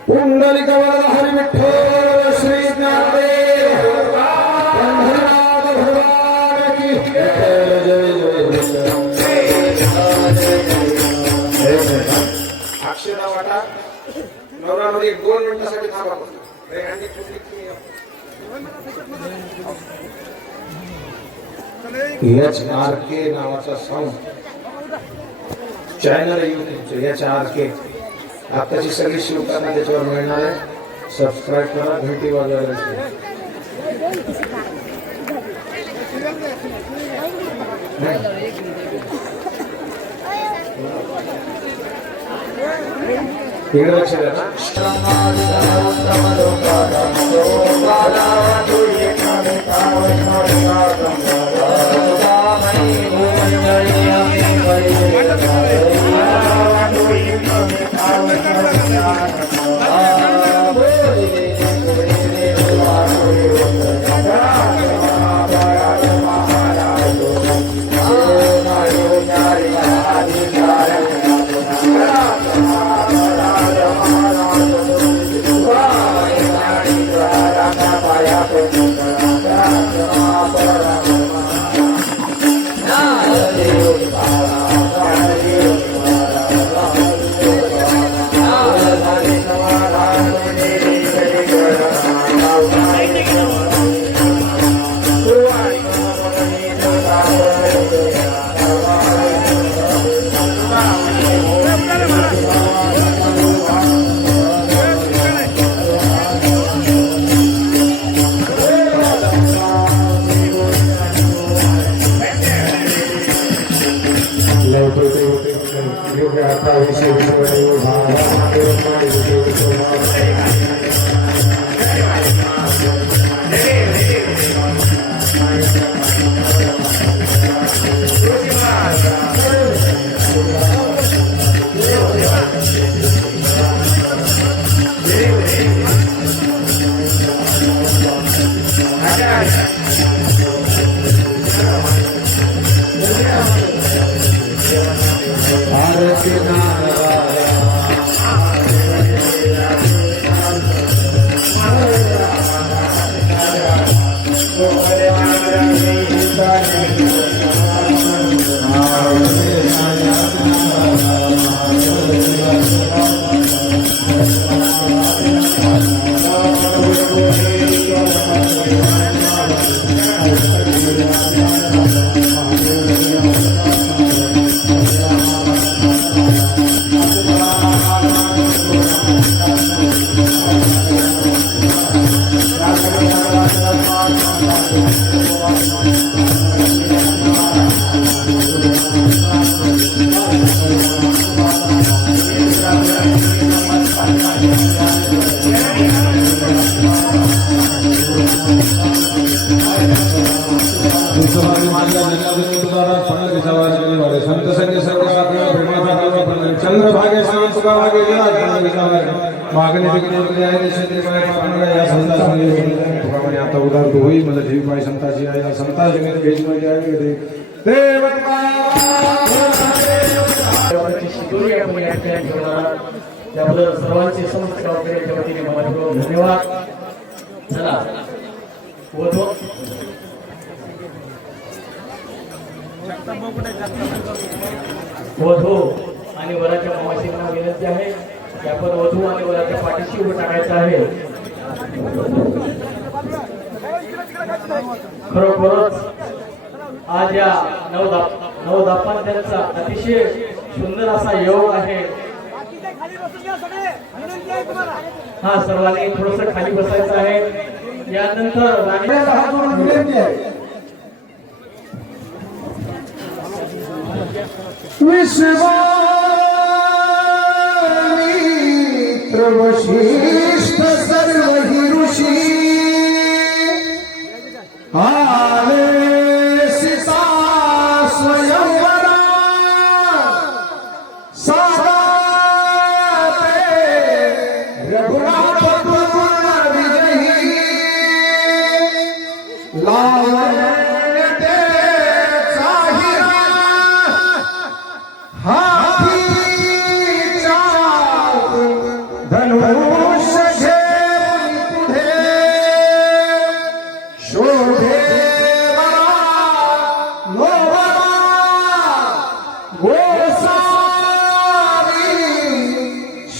पुंडलिक वरद हरी विठ्ठल श्री ज्ञानदेव पंढरीनाथ भगवान की जय जय जय अक्षरा वाटा नवरामध्ये 2 मिनिटांसाठी थांबा HRK नावाचा साऊंड चॅनल आहे HRK आताची सगळी शिवकांना त्याच्यावर मिळणार आहे सबस्क्राईब करा घंटी वाजवायला इकडे लक्ष द्या चंद्रभागे तुकाभागे मागणी या संतांनी आता उदार होई मला जीव पाय संताची आहे संता जगत भेटण्याची आहे त्याबद्दल सर्वांचे समस्त गावकऱ्यांच्या वतीने मनापूर्वक धन्यवाद. चला वधू आणि वराच्या मावशींना विनंती आहे की आपण वधू आणि वराच्या पाठीशी उभं टाकायचं आहे. खरोखरच आज या नवदाम्पत्यांचा अतिशय सुंदर असा योग आहे. हा सर्वांनी थोडस खाली बसायचं आहे. यानंतर विश्वामित्र वशिष्ठ सर्व हि ऋषी आले सीता स्वयंवरा साधा रघुनाथ विजयी धनुष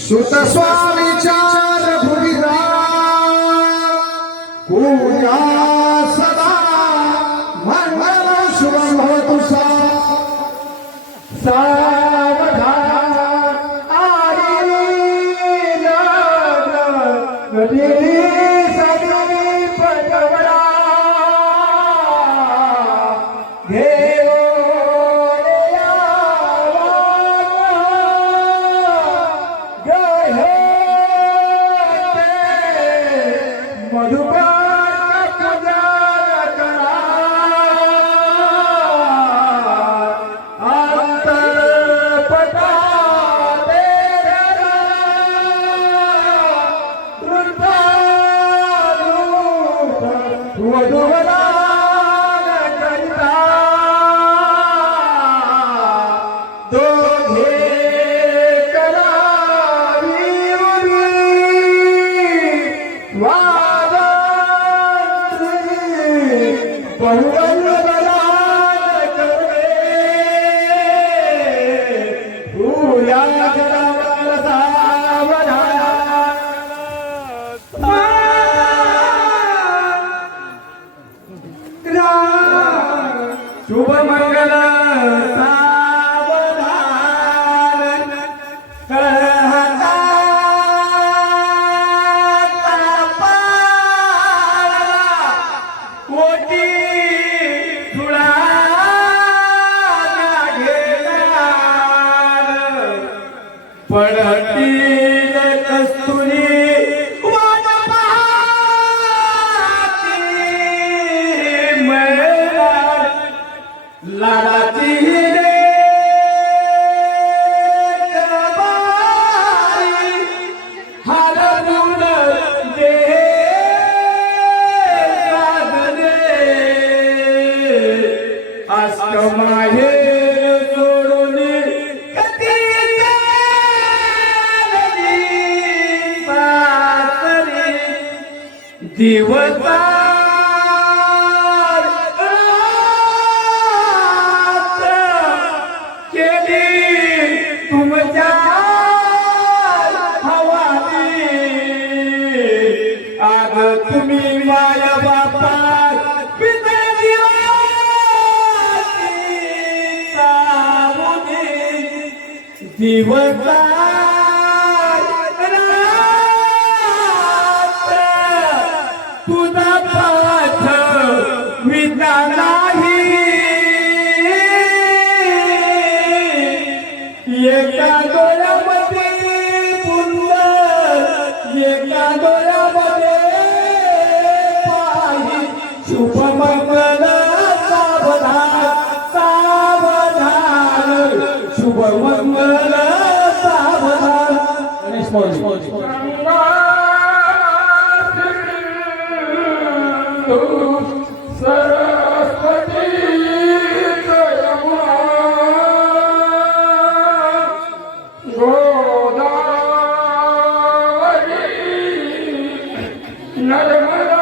सुत स्वामीचार भूमिरा पूजा सदा मंगल शुभम भवतु सावधान आई गदी सदी पटवरा घेओ शुभ मंगल सावधान कहता कोटी तुळा पडतील कस्तुरी लाडाची रे गबाई हरवून दे साधने अष्टमाहे सोडून कधी दिवसा तुमच्या हवाली आग तुम्ही माया बापा दिवसा तुझा पाठ विना नाही एका डोळ्यामध्ये पुंड एका डोळ्यामध्ये पाही शुभमंगल सावधान सावधान शुभमंगल सावधान सरस्वती नर्मदा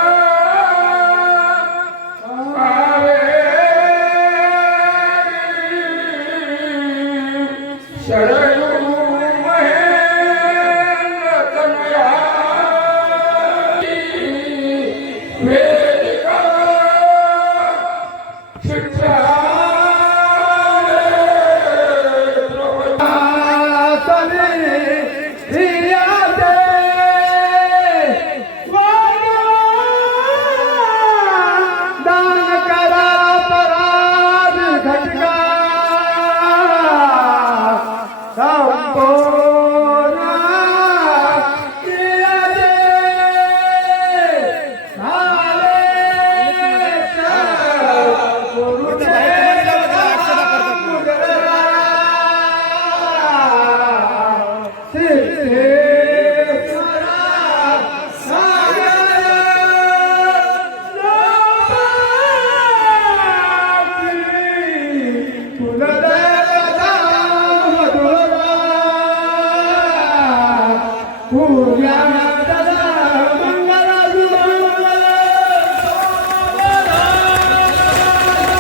शरणु महेंद्र तनया वेदिका शिक्षा Pura